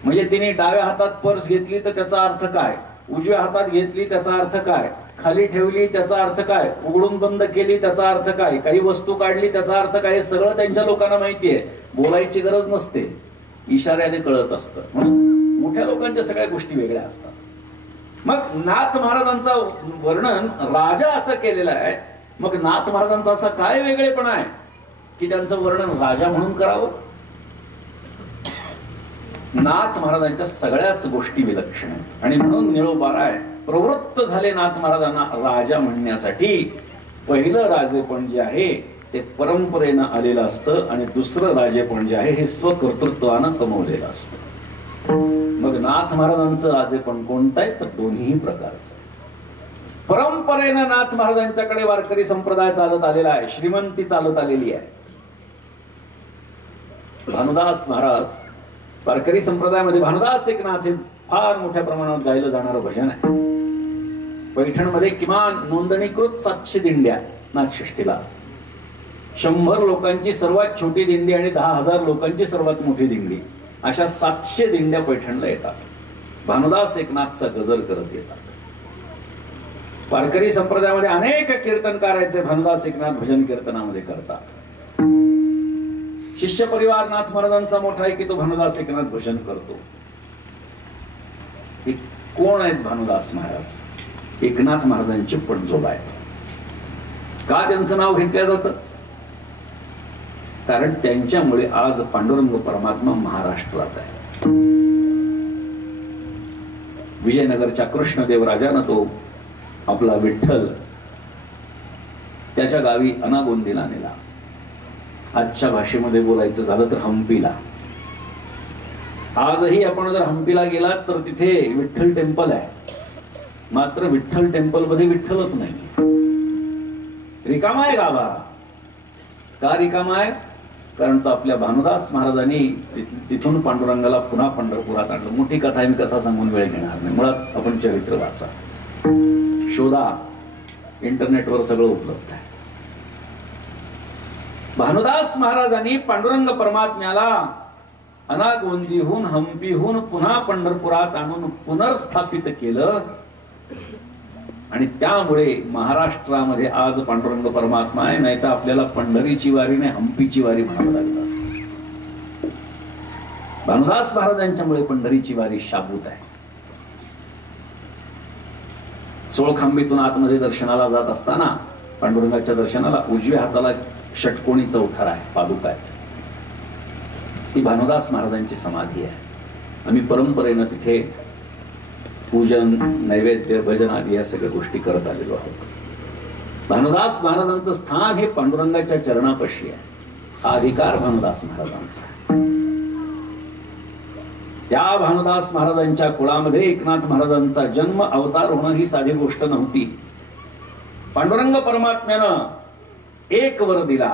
म्हणजे तिने डाव्या हातात पर्स घेतली तर त्याचा अर्थ काय, उजव्या हातात घेतली त्याचा अर्थ काय, खाली ठेवली त्याचा अर्थ काय, उघडून बंद केली त्याचा अर्थ काय, काही वस्तू काढली त्याचा अर्थ काय, हे सगळं त्यांच्या लोकांना माहितीये. बोलायची गरज नसते, इशाऱ्याने कळत असतं. म्हणून मोठ्या लोकांच्या सगळ्या गोष्टी वेगळ्या असतात. मग नाथ महाराजांचं वर्णन राजा असं केलेलं आहे. मग नाथ महाराजांचा असा काय वेगळेपणा आहे की त्यांचं वर्णन राजा म्हणून करावं? नाथ महाराजांच्या सगळ्याच गोष्टी विलक्षण आहेत आणि म्हणून निळोबाराय प्रवृत्त झाले नाथ महाराजांना राजा म्हणण्यासाठी. पहिलं राजेपण जे आहे ते परंपरेनं आलेलं असतं आणि दुसरं राजेपण जे आहे हे स्वकर्तृत्वानं कमवलेलं असतं. मग नाथ महाराजांचं राजेपण कोणतं आहे तर दोन्ही प्रकारचं. परंपरेनं नाथ महाराजांच्याकडे वारकरी संप्रदाय चालत आलेला आहे, श्रीमंती चालत आलेली आहे. भानुदास महाराज वारकरी संप्रदायामध्ये भानुदास एकनाथ हे फार मोठ्या प्रमाणात गायलं जाणारं भजन आहे. पैठणमध्ये किमान नोंदणीकृत 700 दिंड्या नाथषष्ठीला. 100 लोकांची सर्वात छोटी दिंडी आणि 10,000 लोकांची सर्वात मोठी दिंडी, अशा 700 दिंड्या पैठणला येतात. भानुदास एकनाथचा गजर करत येतात. वारकरी संप्रदायामध्ये अनेक कीर्तनकार आहेत जे भानुदास एकनाथ भजन कीर्तनामध्ये करतात. शिष्य परिवार नाथ महाराजांचा मोठा आहे की तो भानुदास एकनाथ भजन करतो. कोण आहेत भानुदास महाराज? एकनाथ महाराजांचे पणजोबा आहेत. का त्यांचं नाव घेतलं जातं? कारण त्यांच्यामुळे आज पांडुरंग परमात्मा महाराष्ट्रात आहे. विजयनगरच्या कृष्णदेव राजानं तो आपला विठ्ठल त्याच्या गावी अनागोंदीला नेला. आजच्या भाषेमध्ये बोलायचं झालं तर हम्पीला. आजही आपण जर हम्पीला गेलात तर तिथे विठ्ठल टेम्पल आहे, मात्र विठ्ठल टेम्पल मध्ये विठ्ठलच नाही. रिकामा आहे गाभा. का रिकामा आहे? कारण तो आपल्या भानुदास महाराजांनी तिथून पांडुरंगाला पुन्हा पंढरपुरात आणलं. मोठी कथा आहे, मी कथा सांगून वेळ घेणार नाही. मुळात आपण चरित्र वाचा, शोधा, इंटरनेटवर सगळं उपलब्ध आहे. भानुदास महाराजांनी पांडुरंग परमात्म्याला अनागोंदीहून हम्पीहून पुन्हा पंढरपुरात आणून पुनर्स्थापित केलं आणि त्यामुळे महाराष्ट्रामध्ये आज पांडुरंग परमात्मा आहे. नाही तर आपल्याला पंढरीची वारी नाही हम्पीची वारी म्हणावं लागत असतं. भानुदास महाराजांच्यामुळे पंढरीची वारी शाबूत आहे. सोळखांबीतून आतमध्ये दर्शनाला जात असताना पांडुरंगाच्या दर्शनाला उजव्या हाताला षटकोणी चौथरा आहे, पादुका आहेत. ती भानुदास महाराजांची समाधी आहे. आम्ही परंपरेनं तिथे पूजन, नैवेद्य, भजन आदी या सगळ्या गोष्टी करत आलेलो आहोत. भानुदास महाराजांचं स्थान हे पांडुरंगाच्या चरणापाशी आहे. हा अधिकार भानुदास महाराजांचा. त्या भानुदास महाराजांच्या कुळामध्ये एकनाथ महाराजांचा जन्म, अवतार होणं ही साधी गोष्ट नव्हती. पांडुरंग परमात्म्यानं एक वर दिला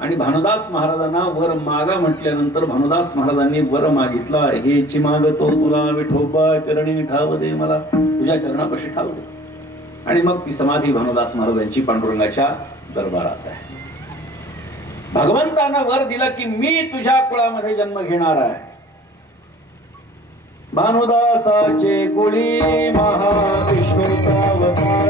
आणि भानुदास महाराजांना वर मागा म्हटल्यानंतर भानुदास महाराजांनी वर मागितला, हेची मागतो तुला विठोबा चरणी ठाव दे, मला तुझ्या चरणापाशी ठाव दे. आणि मग ती समाधी भानुदास महाराजांची पांडुरंगाच्या दरबारात आहे. भगवंतानं वर दिला की मी तुझ्या कुळामध्ये जन्म घेणार आहे. भानुदासाचे कुळी महाविष्णूचा अवतार,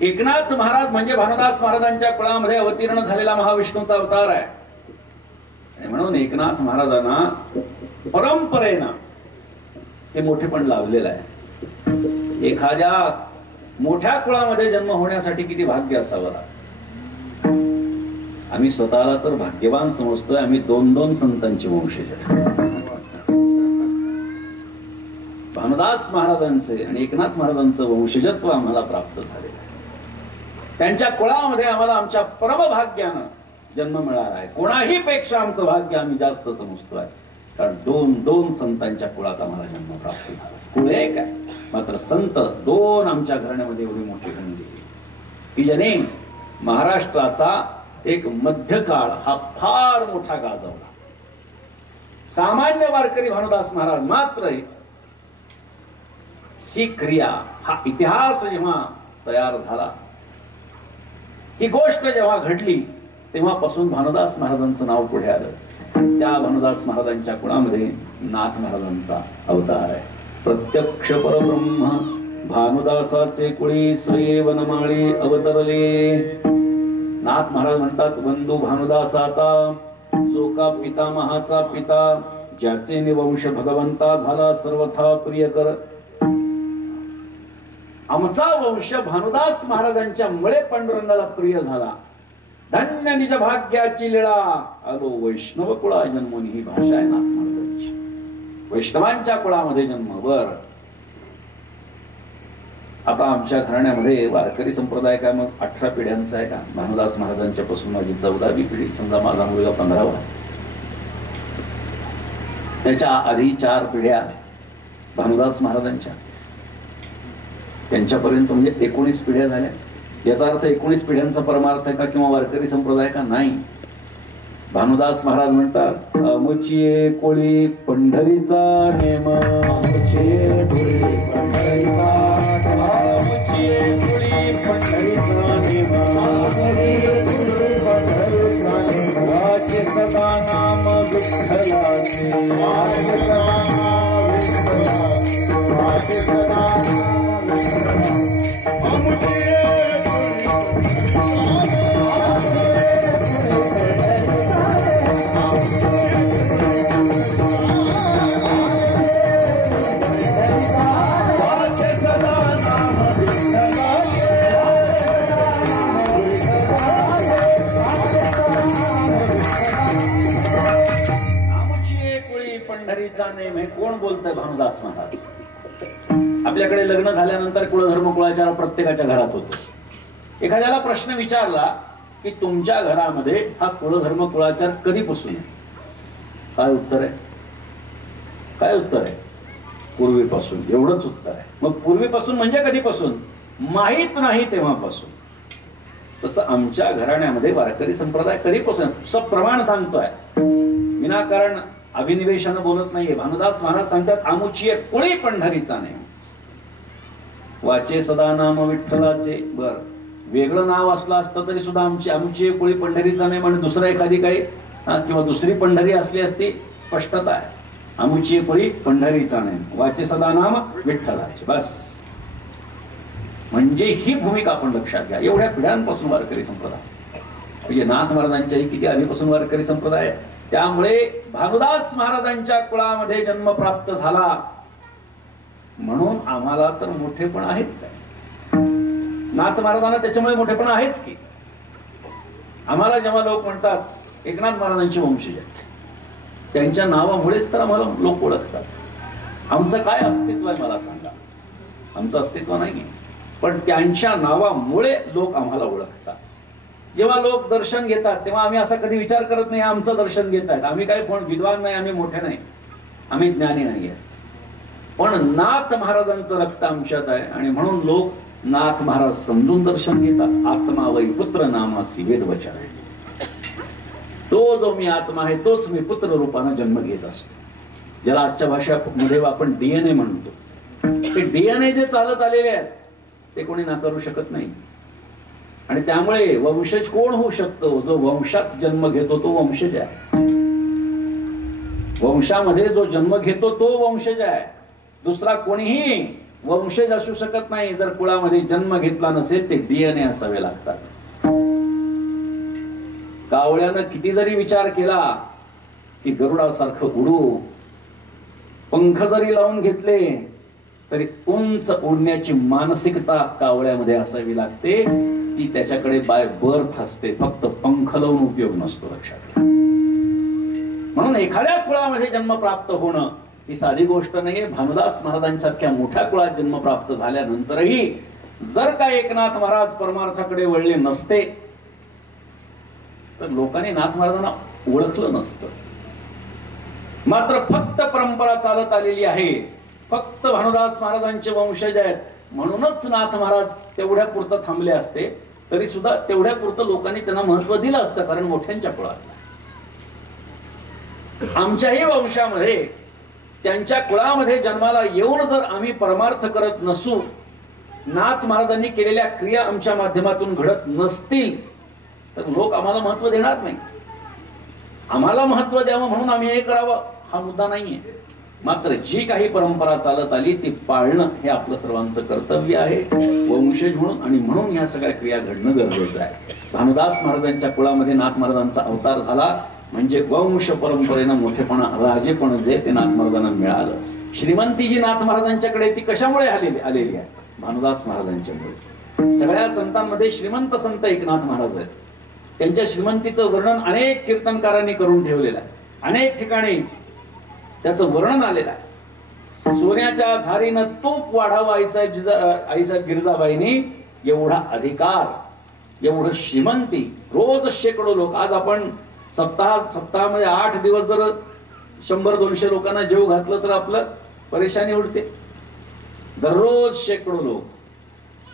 एकनाथ महाराज म्हणजे भानुदास महाराजांच्या कुळामध्ये अवतीर्ण झालेला महाविष्णूचा अवतार आहे. आणि म्हणून एकनाथ महाराजांना परंपरेनं हे मोठेपण लावलेलं आहे. एखाद्या मोठ्या कुळामध्ये जन्म होण्यासाठी किती भाग्य असावं. आम्ही स्वतःला तर भाग्यवान समजतोय. आम्ही 2-2 संतांची वंशज. भानुदास महाराजांचे आणि एकनाथ महाराजांचं वंशजत्व आम्हाला प्राप्त झालेलं आहे. त्यांच्या कुळामध्ये आम्हाला आमच्या परमभाग्यानं जन्म मिळाला आहे. कोणाही पेक्षा आमचं भाग्य आम्ही जास्त समजतोय. कारण 2-2 संतांच्या कुळात आम्हाला जन्म प्राप्त झाला. कुळ एक आहे, मात्र संत 2 आमच्या घराण्यामध्ये एवढी मोठी होऊन गेली की ज्याने महाराष्ट्राचा एक मध्यकाळ हा फार मोठा गाजवला. सामान्य वारकरी भानुदास महाराज मात्र ही क्रिया, हा इतिहास जेव्हा तयार झाला, ही गोष्ट जेव्हा घडली, तेव्हापासून भानुदास महाराजांचं नाव पुढे आलं. त्या भानुदास महाराजांच्या कुळामध्ये नाथ महाराजांचा अवतार आहे. प्रत्यक्ष परब्रह्म भानुदासाचे कुळी स्वये वनमाळी अवतरले. नाथ महाराज म्हणतात, बंधू भानुदास आता जो का पितामहाचा पिता, ज्याचे निवंश भगवंता झाला सर्वथा प्रिय कर. आमचा वंश भानुदास महाराजांच्या मुळे पांडुरंगाला प्रिय झाला. धन्य निज भाग्याची लीळा, आलो वैष्णव कुळा जन्मोनी. ही भाषा आहे नाथ महाराजांची. वैष्णवांच्या कुळामध्ये जन्म. बर, आता आमच्या घराण्यामध्ये वारकरी संप्रदाय काय मग 18 पिढ्यांचा आहे का? भानुदास महाराजांच्या पासून माझी 14वी पिढी. समजा माझा मुलगा 15वा. त्याच्या आधी 4 पिढ्या भानुदास महाराजांच्या, त्यांच्यापर्यंत म्हणजे 19 पिढ्या झाल्या. याचा अर्थ 19 पिढ्यांचा परमार्थ आहे का किंवा वारकरी संप्रदाय का? नाही. भानुदास महाराज म्हणतात, अमुचिये कोळी पंढरीचा नेम, अमुचिये कोळी पंढरीचा नेम, अमुचिये कोळी पंढरीचा नेम, वाचे सदा नाम विठ्ठलाचे, वाचे सदा नाम विठ्ठलाचे, वाचे सदा नाम विठ्ठलाचे. अमुचिये कोण बोलतंय? भानुदास महाराज. आपल्याकडे लग्न झाल्यानंतर कुळधर्म कुळाचार प्रत्येकाच्या घरात होतो. एखाद्याला प्रश्न विचारला की तुमच्या घरामध्ये हा कुळधर्म कुळाचार कधीपासून आहे, काय उत्तर आहे? काय उत्तर आहे? पूर्वीपासून. एवढंच उत्तर आहे. मग पूर्वीपासून म्हणजे कधीपासून? माहित नाही तेव्हापासून. तसं आमच्या घराण्यामध्ये वारकरी संप्रदाय कधीपासून, प्रमाण सांगतोय, विनाकारण अभिनिवेशानं बोलत नाहीये. भानुदास महाराज सांगतात, आमुची कुळी पंढरीचा नेम, वाचे सदा नाम विठ्ठलाचे. बर, वेगळं नाव असलं असतं तरी सुद्धा आमची कुळी पंढरीचा नेम आणि दुसरं एखादी काही किंवा दुसरी पंढरी असली असती, स्पष्टता आहे. आमुची कुळी पंढरीचा नेम, वाचे सदा नाम विठ्ठलाचे. बस, म्हणजे ही भूमिका आपण लक्षात घ्या. एवढ्या पिढ्यांपासून वारकरी संप्रदाय, म्हणजे नाथ महाराजांच्याही किती आधीपासून वारकरी संप्रदाय आहे. त्यामुळे भानुदास महाराजांच्या कुळामध्ये जन्म प्राप्त झाला म्हणून आम्हाला तर मोठेपण आहेच आहे. नाथ महाराजांना त्याच्यामुळे मोठेपण आहेच की. आम्हाला जेव्हा लोक म्हणतात एकनाथ महाराजांची वंशज, त्यांच्या नावामुळेच तर आम्हाला लोक ओळखतात. आमचं काय अस्तित्व आहे मला सांगा? आमचं अस्तित्व नाही, पण त्यांच्या नावामुळे लोक आम्हाला ओळखतात. जेव्हा लोक दर्शन घेतात तेव्हा आम्ही असा कधी विचार करत नाही आमचं दर्शन घेत आहेत. आम्ही काही कोण विद्वान नाही, आम्ही मोठे नाही, आम्ही ज्ञानी नाही आहे, पण नाथ महाराजांचं रक्त आमच्यात आहे आणि म्हणून लोक नाथ महाराज समजून दर्शन घेतात. आत्मा वै पुत्र नामासी वेदवचन आहे. तो जो मी आत्मा आहे तोच मी पुत्र रूपाने जन्म घेत असतो, ज्याला आजच्या भाषेमध्ये आपण डीएनए म्हणतो. ते डीएनए जे चालत आलेले आहेत ते कोणी नाकारू शकत नाही. आणि त्यामुळे वंशज कोण होऊ शकतो? जो वंशात जन्म घेतो तो वंशज आहे. वंशामध्ये जो जन्म घेतो तो वंशज आहे. दुसरा कोणीही वंशज असू शकत नाही जर कुळामध्ये जन्म घेतला नसेल. ते DNA असावे लागतात. कावळ्यानं किती जरी विचार केला की गरुडासारखं उडू, पंख जरी लावून घेतले तरी उंच उडण्याची मानसिकता कावळ्यामध्ये असावी लागते. ती त्याच्याकडे बाय बर्थ असते, फक्त पंख लावून उपयोग नसतो. लक्षात घ्या. म्हणून एखाद्या कुळामध्ये जन्म प्राप्त होणं ही साधी गोष्ट नाहीये. भानुदास महाराजांसारख्या मोठ्या कुळात जन्म प्राप्त झाल्यानंतरही जर का एकनाथ महाराज परमार्थाकडे वळले नसते तर लोकांनी नाथ महाराजांना ओळखलं नसतं. मात्र फक्त परंपरा चालत आलेली आहे, फक्त भानुदास महाराजांचे वंशज आहेत म्हणूनच नाथ महाराज तेवढ्या पुरतं थांबले असते. तरी सुद्धा तेवढ्या पुरतं लोकांनी त्यांना महत्व दिलं असतं, कारण मोठ्यांच्या कुळात. आमच्याही वंशामध्ये त्यांच्या कुळामध्ये जन्माला येऊन जर आम्ही परमार्थ करत नसू, नाथ महाराजांनी केलेल्या क्रिया आमच्या माध्यमातून घडत नसतील तर लोक आम्हाला महत्व देणार नाही. आम्हाला महत्व द्यावं म्हणून आम्ही हे करावं हा मुद्दा नाहीये. मात्र जी काही परंपरा चालत आली ती पाळणं हे आपलं सर्वांचं कर्तव्य आहे वंशज म्हणून. आणि म्हणून ह्या सगळ्या क्रिया घडणं गरजेचं आहे. भानुदास महाराजांच्या कुळामध्ये नाथ महाराजांचा अवतार झाला म्हणजे वंश परंपरेनं मोठेपणा, राजेपण जे ते नाथ महाराजांना मिळालं. श्रीमंती जी नाथ महाराजांच्याकडे ती कशामुळे आलेली आहे? भानुदास महाराजांच्यामुळे. सगळ्या संतांमध्ये श्रीमंत संत एकनाथ महाराज आहेत. त्यांच्या श्रीमंतीचं वर्णन अनेक कीर्तनकारांनी करून ठेवलेलं आहे. अनेक ठिकाणी त्याचं वर्णन आलेलं आहे. सोन्याच्या झारीनं तूप वाढावं आईसाहेब गिरजाबाईंनी, एवढा अधिकार, एवढं श्रीमंती, रोज शेकडो लोक. आज आपण सप्ताहामध्ये 8 दिवस जर 100-200 लोकांना जेव घातलं तर आपलं परेशानी उडते. दररोज शेकडो लोक.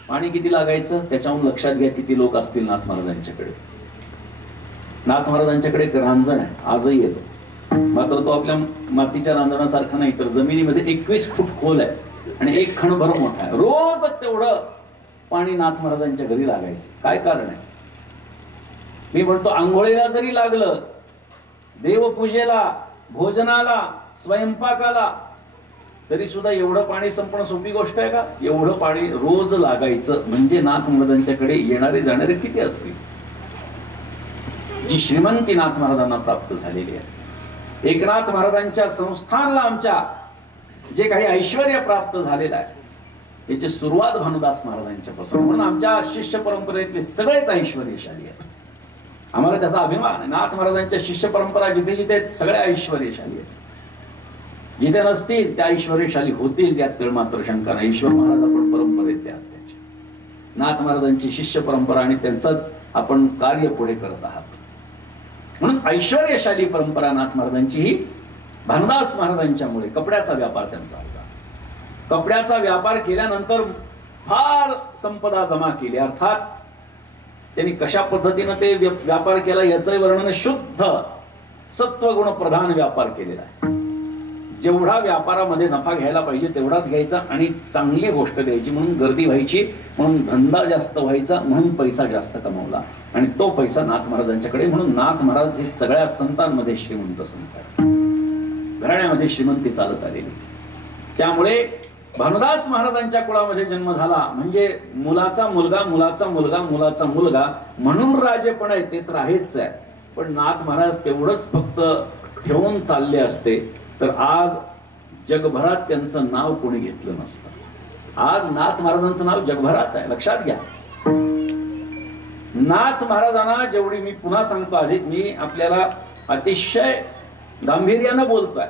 पाणी किती लागायचं त्याच्याहून लक्षात घ्या किती लोक असतील नाथ महाराजांच्याकडे. नाथ महाराजांच्याकडे एक रांजण आहे, आजही येतो. मात्र तो आपल्या मातीच्या रांजणासारखा नाही, तर जमिनीमध्ये 21 फूट खोल आहे आणि 1 खणभर मोठा आहे. रोज तेवढं पाणी नाथ महाराजांच्या घरी लागायचं. काय कारण आहे? मी म्हणतो आंघोळीला जरी लागलं, देवपूजेला, भोजनाला, स्वयंपाकाला, तरी सुद्धा एवढं पाणी संपणं सोपी गोष्ट आहे का? एवढं पाणी रोज लागायचं म्हणजे नाथ महाराजांच्याकडे येणारे जाणारे किती असतील. जी श्रीमंती नाथ महाराजांना प्राप्त झालेली आहे. एकनाथ महाराजांच्या संस्थानला आमच्या जे काही ऐश्वर्य प्राप्त झालेलं आहे याची सुरुवात भानुदास महाराजांच्या पासून. म्हणून आमच्या शिष्य परंपरेतले सगळेच ऐश्वर्यशाली आहेत. आम्हाला त्याचा अभिमान आहे. नाथ महाराजांच्या शिष्य परंपरा जिथे जिथे सगळ्या ऐश्वर्यशाली आहेत. जिथे नसतील त्या ऐश्वर्यशाली होतील त्यात तर मात्र शंका नाही. ईश्वर महाराज आपण परंपरेत त्या नाथ महाराजांची शिष्य परंपरा आणि त्यांचंच आपण कार्य पुढे करत आहात. म्हणून ऐश्वर्यशाली परंपरा नाथ महाराजांची ही भानुदास महाराजांच्यामुळे. कपड्याचा व्यापार त्यांचा होता. कपड्याचा व्यापार केल्यानंतर फार संपदा जमा केली. अर्थात त्यांनी कशा पद्धतीनं ते व्यापार केला याचं वर्णन शुद्ध सत्वगुण प्रधान व्यापार केलेला आहे. जेवढा व्यापारामध्ये नफा घ्यायला पाहिजे तेवढाच घ्यायचा आणि चांगली गोष्ट द्यायची म्हणून गर्दी व्हायची, म्हणून धंदा जास्त व्हायचा, म्हणून पैसा जास्त कमवला आणि तो पैसा नाथ महाराजांच्याकडे. म्हणून नाथ महाराज हे सगळ्या संतांमध्ये श्रीमंत संत आहेत. घराण्यामध्ये श्रीमंती चालत आलेली. त्यामुळे भानुदास महाराजांच्या कुळामध्ये जन्म झाला म्हणजे मुलाचा मुलगा, मुलाचा मुलगा, मुलाचा मुलगा म्हणून राजेपण आहे ते तर आहेच आहे. पण नाथ महाराज तेवढंच फक्त ठेवून चालले असते तर आज जगभरात त्यांचं नाव कोणी घेतलं नसतं. आज नाथ महाराजांचं नाव जगभरात आहे. लक्षात घ्या. नाथ महाराजांना जेवढी, मी पुन्हा सांगतो आधी, मी आपल्याला अतिशय गांभीर्यानं बोलतोय,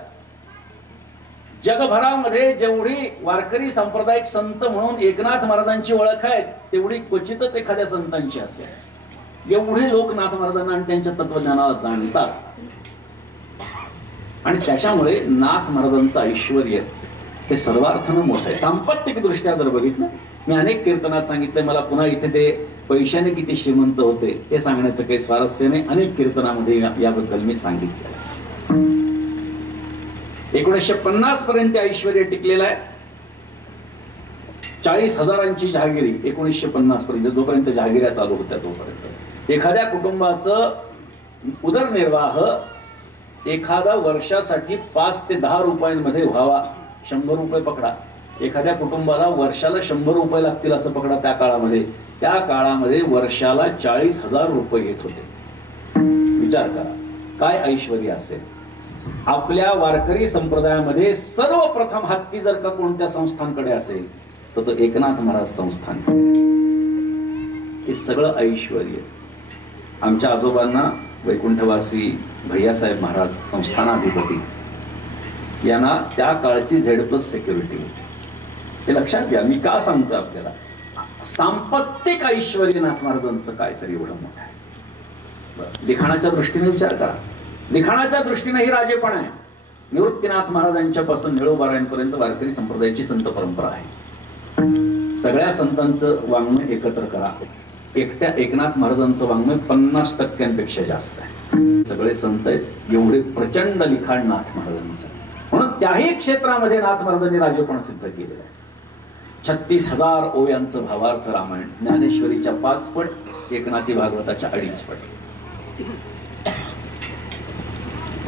जगभरामध्ये जेवढी वारकरी सांप्रदायिक संत म्हणून एकनाथ महाराजांची ओळख आहे तेवढी क्वचितच एखाद्या संतांची असेल. एवढे लोक नाथ महाराजांना आणि त्यांच्या तत्वज्ञानाला जाणतात. आणि त्याच्यामुळे नाथ महाराजांचं ऐश्वर हे सर्वार्थानं मोठं आहे. सांपत्तिक दृष्ट्या जर बघितलं, मी अनेक कीर्तनात सांगितलंय, मला पुन्हा इथे ते पैशाने किती श्रीमंत होते हे सांगण्याचं काही स्वारस्य नाही. अनेक कीर्तनामध्ये याबद्दल मी सांगितलं. 1950 पर्यंत ऐश्वर्य टिकलेलं आहे. 40,000ची जहागिरी 1950 पर्यंत, जोपर्यंत जहागिऱ्या चालू होत्या तोपर्यंत. एखाद्या कुटुंबाचं उदरनिर्वाह एखादा वर्षासाठी 5 ते 10 रुपयांमध्ये व्हावा. 100 रुपये पकडा, एखाद्या कुटुंबाला वर्षाला 100 रुपये लागतील असं पकडा. त्या काळामध्ये वर्षाला 40,000 रुपये येत होते. विचार करा काय ऐश्वर्य असेल. आपल्या वारकरी संप्रदायामध्ये सर्वप्रथम हत्ती जर का कोणत्या संस्थांकडे असेल तर तो एकनाथ महाराज संस्थान. हे सगळं ऐश्वर्य. आमच्या आजोबांना वैकुंठवासी भैयासाहेब महाराज संस्थानाधिपती यांना त्या काळची Z+ सिक्युरिटी होती. हे लक्षात घ्या. मी का सांगतो आपल्याला, सांपत्तिक ऐश्वर्य नाथ महाराजांचं काहीतरी एवढं मोठं आहे. लिखाणाच्या दृष्टीने विचार करा. लिखाणाच्या दृष्टीने ही राजेपण आहे. निवृत्तीनाथ महाराजांच्यापासून निळोबारायांपर्यंत वारकरी संप्रदायाची संत परंपरा आहे. सगळ्या संतांचं वाङ्मय एकत्र करा, एकट्या एकनाथ महाराजांचं वाङ्मय 50% जास्त आहे. सगळे संत आहेत, एवढे प्रचंड लिखाण नाथ महाराजांचं. म्हणून त्याही क्षेत्रामध्ये नाथ महाराजांनी राजेपण सिद्ध केलेलं आहे. 36,000 ओव्यांचं भावार्थ रामायण, ज्ञानेश्वरीच्या 5 पट, एकनाथी भागवताच्या 2.5 पट,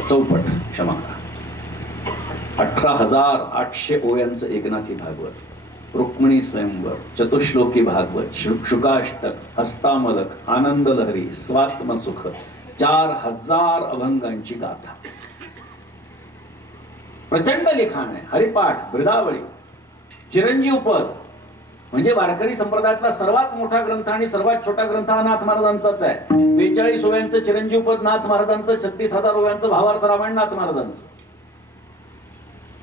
4 पट क्षमा करा. 18,800 ओव्यांचं एकनाथी भागवत, रुक्मिणी स्वयंवर, चतुश्लोकी भागवत, शुकाष्टक, हस्तामलक, आनंद लहरी, स्वात्मसुख, 4,000 अभंगांची गाथा. प्रचंड लिखाण आहे. हरिपाठ, ब्रदावळी, चिरंजीव पद म्हणजे वारकरी संप्रदायातला सर्वात मोठा ग्रंथ आणि सर्वात छोटा ग्रंथ हा नाथ महाराजांचाच आहे. 42 ओव्यांचं चिरंजीव पद नाथ महाराजांचं, 36,000 ओव्यांचं भावार्थ रामायण नाथ महाराजांचं.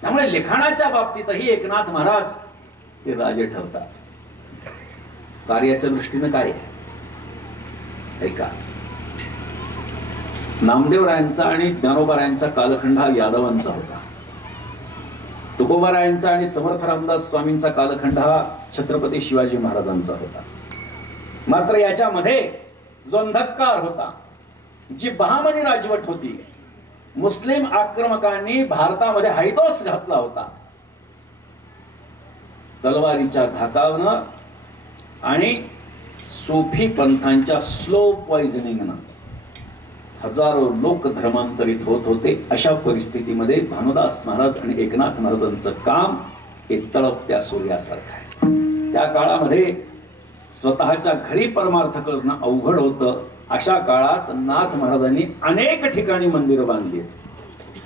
त्यामुळे लिखाणाच्या बाबतीतही एकनाथ महाराज हे राजे ठरतात. कार्याच्या दृष्टीनं काय ऐका. नामदेवरायांचा आणि ज्ञानोबारायांचा कालखंड हा यादवांचा होता. तुकोबारायांचा आणि समर्थ रामदास स्वामींचा कालखंड हा छत्रपती शिवाजी महाराजांचा होता. मात्र याच्यामध्ये जो अंधकार होता, जी बहामनी राजवट होती, मुस्लिम आक्रमकांनी भारतामध्ये हैदोस घातला होता. तलवारीच्या धाकावनं आणि सूफी पंथांच्या स्लो पॉइझनिंगनं हजारो लोक धर्मांतरित होत होते. अशा परिस्थितीमध्ये भानुदास महाराज आणि एकनाथ महाराजांचं काम हे तळपत्या सूर्यासारखं आहे. त्या काळामध्ये स्वतःच्या घरी परमार्थ करणं अवघड होतं. अशा काळात नाथ महाराजांनी अनेक ठिकाणी मंदिर बांधली.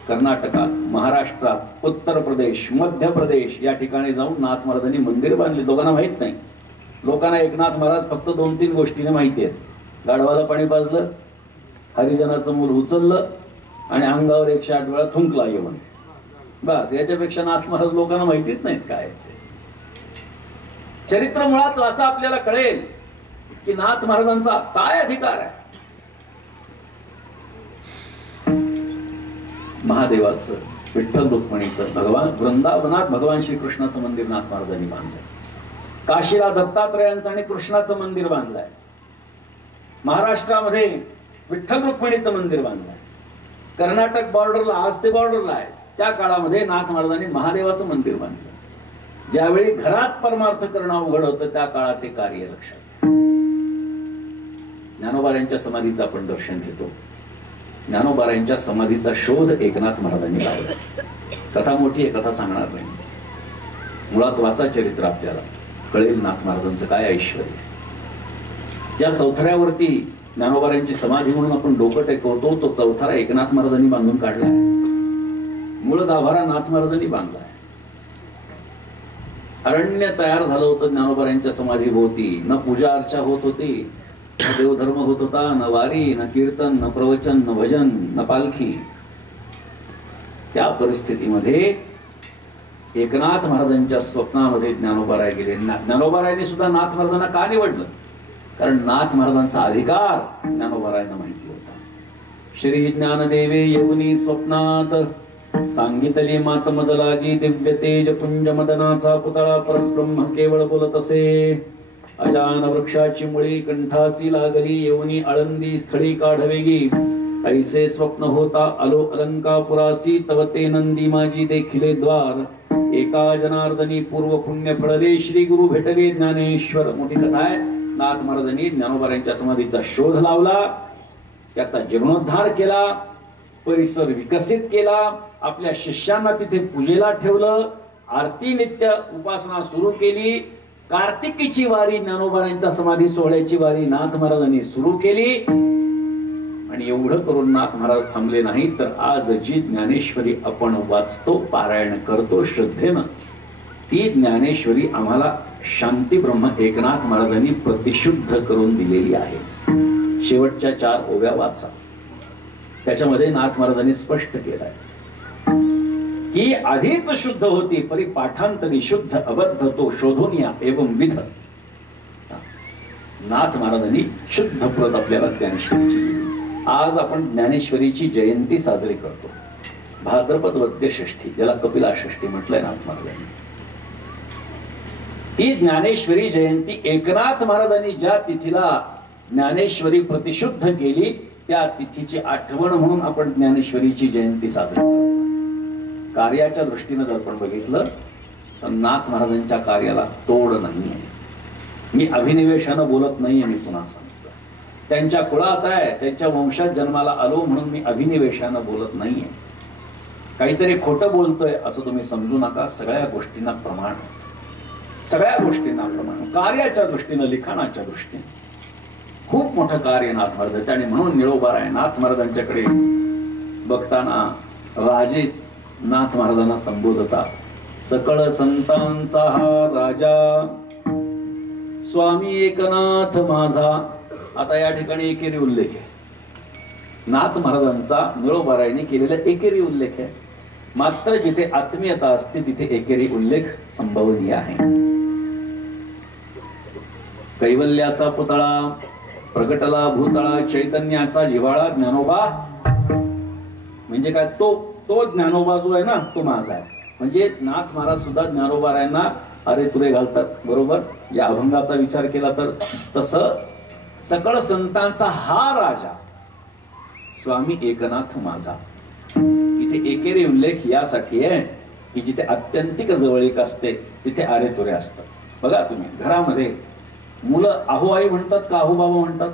कर्नाटकात, महाराष्ट्रात, उत्तर प्रदेश, मध्य प्रदेश या ठिकाणी जाऊन नाथ महाराजांनी मंदिर बांधली. लोकांना माहित नाही. लोकांना एकनाथ महाराज फक्त 2-3 गोष्टीने माहिती आहेत. गाढवाला पाणी पाजलं, हरिजनाचं मूल उचललं आणि अंगावर 108 वेळा थुंकला येऊन, बस. याच्यापेक्षा नाथ महाराज लोकांना माहितीच नाहीत काय. चरित्र मुळात वाचा, आपल्याला कळेल की नाथ महाराजांचा काय अधिकार आहे. महादेवाचं, विठ्ठल रुक्मिणीचं, भगवान वृंदावनात भगवान श्रीकृष्णाचं मंदिर नाथ महाराजांनी बांधलंय. काशीला दत्तात्रयांचं आणि कृष्णाचं मंदिर बांधलंय. महाराष्ट्रामध्ये विठ्ठल रुक्मिणीचं मंदिर बांधलंय. कर्नाटक बॉर्डरला, आज ते बॉर्डरला आहे, त्या काळामध्ये नाथ महाराजांनी महादेवाचं मंदिर बांधलं. ज्यावेळी घरात परमार्थ करणं अवघड होतं त्या काळात हे कार्य लक्षात. ज्ञानोबारायांच्या समाधीचं आपण दर्शन घेतो. ज्ञानोबारायांच्या समाधीचा शोध एकनाथ महाराजांनी लावला. कथा मोठी आहे, कथा सांगणार नाही. मुळात वाचा चरित्र, आपल्याला कळेल नाथ महाराजांचं काय ऐश्वर्य. ज्या चौथऱ्यावरती ज्ञानोबारायांची समाधी म्हणून आपण डोकं टेकवतो, तो चौथरा एकनाथ महाराजांनी बांधून काढलाय. मूळ गाभारा नाथ महाराजांनी बांधलाय. अरण्य तयार झालं होतं ज्ञानोबारायांच्या समाधीभोवती. न पूजा अर्चा होत होती, न देवधर्म होत होता, न वारी, न कीर्तन, न प्रवचन, न भजन, न पालखी. त्या परिस्थितीमध्ये एकनाथ महाराजांच्या स्वप्नामध्ये ज्ञानोबाराय गेले. ज्ञानोबारायांनी सुद्धा नाथ महाराजांना का निवडलं? कारण नाथ महाराजांचा अधिकार ज्ञानोबारायांना माहिती होता. श्री ज्ञानदेवे येऊनी स्वप्नात सांगितले मातमज लागी, दिव्य तेज पुंज मदनाचा पुतळा परब्रह्म केवळ बोलत असे. अजान वृक्षाची मुळी कंठासी लागली, येऊनी आळंदी स्थळी काढवेगी. ऐसे स्वप्न होता आलो अलंकापुरासी, तव ते नंदी माझी देखिले द्वार. एका जनार्दनी पूर्व पुण्य फळले, श्री गुरु भेटले ज्ञानेश्वर. मोठी कथा आहे. नाथ महाराजांनी ज्ञानोबारायांच्या समाधीचा शोध लावला, त्याचा जीर्णोद्धार केला, परिसर विकसित केला, आपल्या शिष्यांना तिथे पूजेला ठेवलं आरती नित्य उपासना सुरू केली. कार्तिकीची वारी ज्ञानोबांच्या समाधी सोहळ्याची वारी नाथ महाराजांनी सुरू केली. आणि एवढं करून नाथ महाराज थांबले नाही, तर आज जी ज्ञानेश्वरी आपण वाचतो, पारायण करतो श्रद्धेनं, ती ज्ञानेश्वरी आम्हाला शांती ब्रह्म एकनाथ महाराजांनी प्रतिशुद्ध करून दिलेली आहे. शेवटच्या 4 ओव्या वाचा. त्याच्यामध्ये नाथ महाराजांनी स्पष्ट केलंय की आधीच शुद्ध होती, परी पाठांतरी शुद्ध अबद्ध तो शोधून या एवं विध. नाथ महाराजांनी शुद्ध प्रत आपल्याला ज्ञानेश्वरीची दिली. आज आपण ज्ञानेश्वरीची जयंती साजरी करतो. भाद्रपद वद्य षष्ठी, ज्याला कपिला षष्ठी म्हटलंय नाथ महाराजांनी. ती ज्ञानेश्वरी जयंती एकनाथ महाराजांनी ज्या तिथीला ज्ञानेश्वरी प्रतिशुद्ध केली, त्या तिथीची आठवण म्हणून आपण ज्ञानेश्वरीची जयंती साजरी करतो. कार्याच्या दृष्टीनं जर आपण बघितलं तर नाथ महाराजांच्या कार्याला तोड नाहीये. मी अभिनिवेशानं बोलत नाहीये, मी पुन्हा सांगतो. त्यांच्या कुळात आहे, त्यांच्या वंशात जन्माला आलो म्हणून मी अभिनिवेशानं बोलत नाहीये. काहीतरी खोटं बोलतोय असं तुम्ही समजू नका. सगळ्या गोष्टींना प्रमाण, सगळ्या गोष्टींना प्रमाण. कार्याच्या दृष्टीनं, लिखाणाच्या दृष्टीने खूप मोठं कार्य नाथ महाराज. आणि म्हणून निळोबाराय नाथ महाराजांच्याकडे बघताना राजे नाथ महाराजांना संबोधतात. सकळ संतांचा हा राजा स्वामी एकनाथ माझा. आता या ठिकाणी एकेरी उल्लेख आहे. नाथ महाराजांचा निळोबारायने केलेला एकेरी उल्लेख आहे. मात्र जिथे आत्मीयता असते तिथे एकेरी उल्लेख संभवनीय आहे. कैवल्याचा पुतळा प्रगटला भूतळा, चैतन्याचा जिव्हाळा ज्ञानोबा. म्हणजे काय, तो ज्ञानोबा जो आहे ना, तो माझा आहे. म्हणजे नाथ महाराज सुद्धा ज्ञानोबारायांना अरे तुरे घालतात. बरोबर, या अभंगाचा विचार केला तर तसं सकळ संतांचा हा राजा स्वामी एकनाथ माझा. इथे एकेरी उल्लेख यासाठी आहे की जिथे आत्यंतिक जवळीक असते तिथे अरे तुरे असतं. बघा तुम्ही घरामध्ये मुलं आहोआई म्हणतात का आहोबाबा म्हणतात?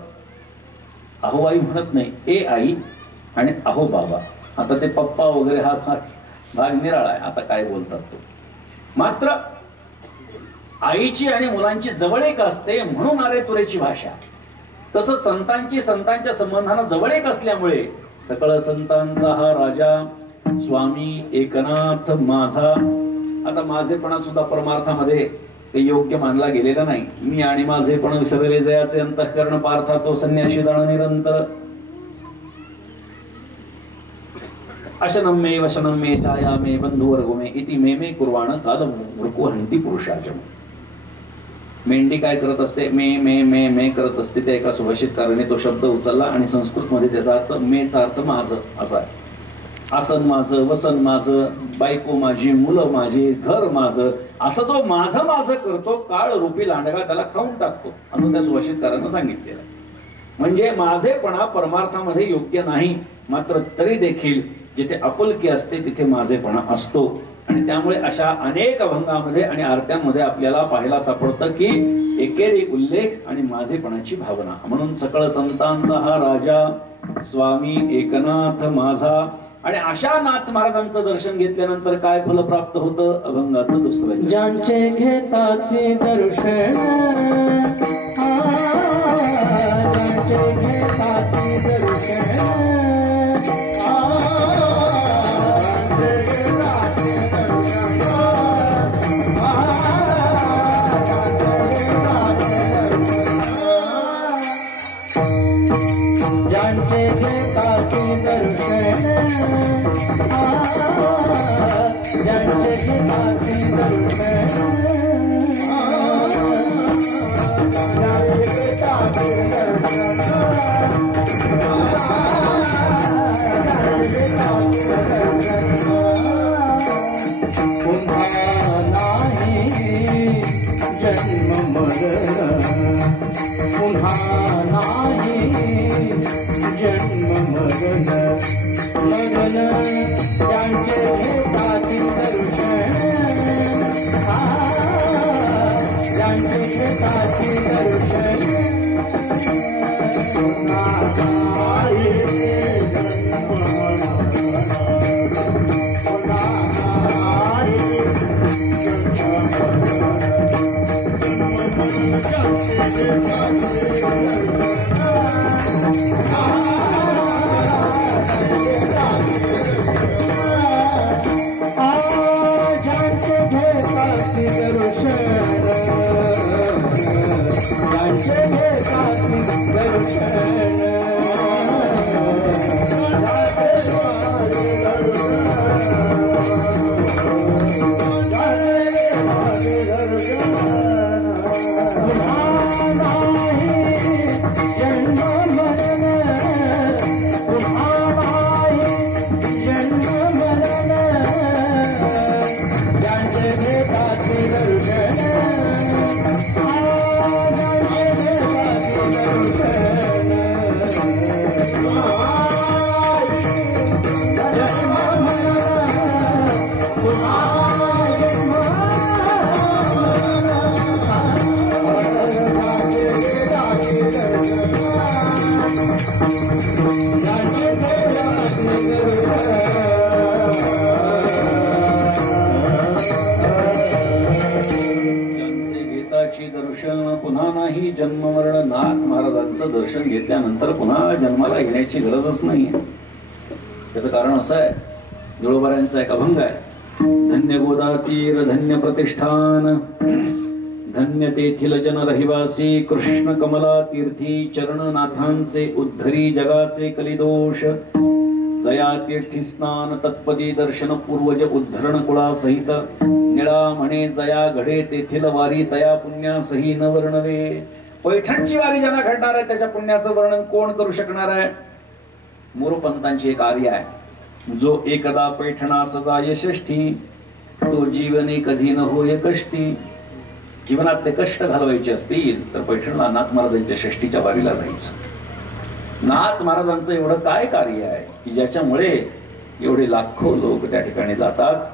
आहोआई म्हणत नाही, ए आई आणि अहो बाबा. आता ते पप्पा वगैरे हा भाग निराळा आहे, आता काय बोलतात तो. मात्र आईची आणि मुलांची जवळीक असते म्हणून अरे तुरेची भाषा. तसं संतांच्या संबंधांना जवळीक असल्यामुळे सकळ संतांचा हा राजा स्वामी एकनाथ माझा. आता माझेपणा सुद्धा परमार्थामध्ये ते योग्य मानला गेलेला नाही. मी आणि माझे पण विसरले जयाचे अंतःकरण पार्था तो संन्याशी जाण निरंतर. अशनं मे वशनं मे छाया मे बंधुवर्गो मे इति मे मे कुर्वाण काल मृकु हंती पुरुषाचम. मेंढी काय करत असते? मे मे मे मे करत असते. त्या एका सुभाषितकाराने तो शब्द उचलला आणि संस्कृत मध्ये त्याचा अर्थ मेचा अर्थ माझं असा आहे. आसन माझं, वसन माझं, बायको माझी, मुलं माझी, घर माझं, असं तो माझं माझं करतो. काळ रूपी लांडगा त्याला खाऊन टाकतो असं त्या सुभाषितकारानं सांगितलेलं. म्हणजे माझेपणा परमार्थामध्ये योग्य नाही, मात्र तरी देखील जिथे आपुलकी असते तिथे माझेपणा असतो. आणि त्यामुळे अशा अनेक अभंगामध्ये आणि आरत्यांमध्ये आपल्याला पाहायला सापडतं की एकेरी उल्लेख आणि माझेपणाची भावना. म्हणून सकळ संतांचा हा राजा स्वामी एकनाथ माझा. आणि अशा नाथ महाराजांचं दर्शन घेतल्यानंतर काय फल प्राप्त होतं? अभंगाचं दुसरं. ज्यांचे घेताचे दर्शन, ज्यांचे घेताचे दर्शन, ज्यांचे घेताचे दर्शन, ज्यांचे घेताचे दर्शन, पुन्हा नाही जन्म मरण, पुन्हा नाही जन्म मरण, मरण त्यांचे जन्म मरण. नाथ महाराजांचं दर्शन घेतल्यानंतर पुन्हा जन्माला येण्याची गरजच नाही. त्याचं कारण असं आहे, जुळोबऱ्यांचा एक अभंग आहे. धन्य गोदा तीर धन्य प्रतिष्ठान, धन्य तेथील जन रहिवासी, कृष्ण कमला तीर्थी चरण नाथांचे उद्धरी जगाचे कलिदोष. जया तीर्थी स्नान तत्पदी दर्शन पूर्वज उद्धरण कुळा सहित, निळा म्हणे जया घडे तेथील वारी तया पुण्यासही न वर्णवे. पैठणची वारी ज्यांना घडणार आहे त्याच्या पुण्याचं वर्णन कोण करू शकणार आहे? मोरपंतांची एक आर्य आहे. जो एकदा पैठणा सजा यशष्ठी, तो जीवने कधी न होय कष्टी. जीवनात ते कष्ट घालवायचे असतील तर पैठणला नाथ महाराजांच्या षष्टीच्या वारीला जायचं. नाथ महाराजांचं एवढं काय कार्य आहे की ज्याच्यामुळे एवढे लाखो लोक त्या ठिकाणी जातात.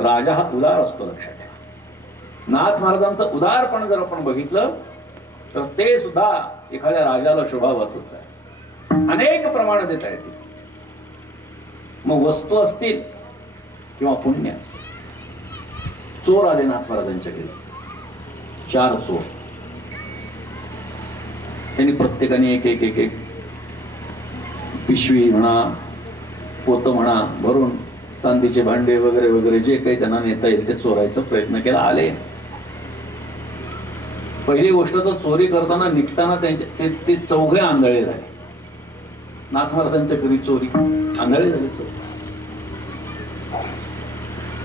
राजा हा उदार असतो, लक्षात ठेवा. नाथ महाराजांचं उदारपण जर आपण बघितलं तर ते सुद्धा एखाद्या राजाला शोभावासच आहे. अनेक प्रमाण देता येतील. मग वस्तू असतील किंवा पुण्य असेल. चोर आले नाथ महाराजांच्या घरी, 4 चोर. त्यांनी प्रत्येकाने एक एक एक एक पिशवी म्हणा, पोत म्हणा भरून चांदीचे भांडे वगैरे वगैरे जे काही त्यांना नेता येईल ते चोरायचा प्रयत्न केला. आले. पहिली गोष्ट तर चोरी करताना निघताना त्यांचे ते 4घे आंधळे झाले. नाथ महाराजांच्या घरी चोरी, आंधळे झाले.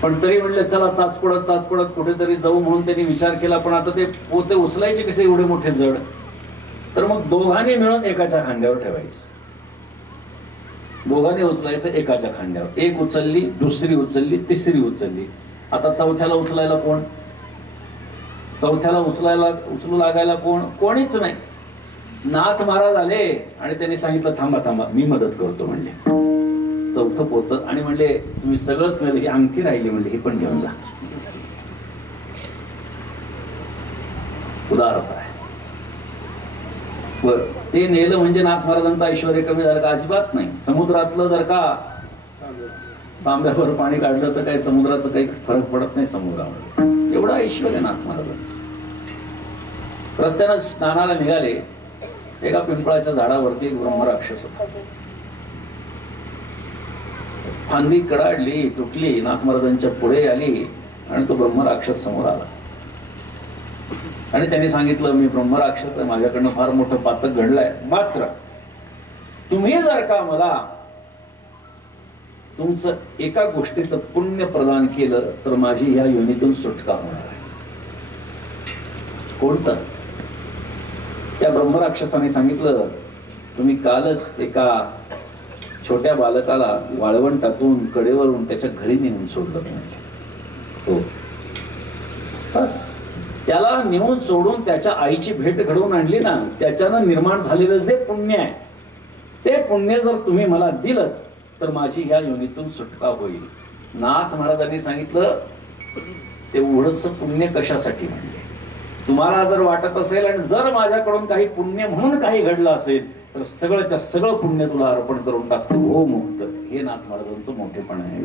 पण तरी म्हणले चला चाचपडत कुठेतरी जाऊ म्हणून त्यांनी विचार केला. पण आता ते पोते उचलायचे कसे एवढे मोठे जड? तर मग दोघांनी मिळून एकाच्या खांद्यावर ठेवायचं. दोघांनी उचलायचं एकाच्या खांद्यावर. एक उचलली, दुसरी उचलली, तिसरी उचलली. आता चौथ्याला उचलायला कोण? चौथ्याला उचलू लागायला कोण? कोणीच नाही. नाथ महाराज आले आणि त्यांनी सांगितलं थांबा थांबा मी मदत करतो म्हणले. चौथं पोत आणि म्हणले तुम्ही सगळंच नेलं, ही अंगठी राहिली म्हणले ही पण घेऊन जा. उदारता आहे. बर, ते नेलं म्हणजे नाथ महाराजांचं ऐश्वर्य कमी झालं का? अजिबात नाही. समुद्रातलं जर का तांब्यावर पाणी काढलं तर काही समुद्राचं काही फरक पडत नाही समुद्रामध्ये. एवढं ऐश्वर्य नाथ महाराजांचं. रस्त्यानं स्नानाला निघाले. एका पिंपळाच्या झाडावरती एक ब्रह्मराक्षस होता. फांदी कडाडली, तुटली, नाथ महाराजांच्या पुढे आली आणि तो ब्रह्मराक्षस समोर आला. आणि त्यांनी सांगितलं मी ब्रह्मराक्षस आहे, माझ्याकडनं फार मोठं पातक घडलंय, मात्र तुम्ही जर का मला तुमचं एका गोष्टीचं पुण्य प्रदान केलं तर माझी या योनीतून सुटका होणार आहे. कोणतं? त्या ब्रह्मराक्षसाने सांगितलं तुम्ही कालच एका छोट्या बालकाला वाळवंटातून कडेवरून त्याच्या घरी नेऊन सोडलं. हो, बस त्याला नेऊन सोडून त्याच्या आईची भेट घडवून आणली ना, त्याच्यानं निर्माण झालेलं जे पुण्य आहे ते पुण्य जर तुम्ही मला दिलं तर माझी ह्या योनीतून सुटका होईल. नाथ महाराजांनी सांगितलं तेवढंच पुण्य कशासाठी म्हणजे तुम्हाला जर वाटत असेल आणि जर माझ्याकडून काही पुण्य म्हणून काही घडलं असेल तर सगळंच्या सगळं पुण्य तुला अर्पण करून टाकतो हो मुक्त. हे नाथ महाराजांचं मोठेपण आहे.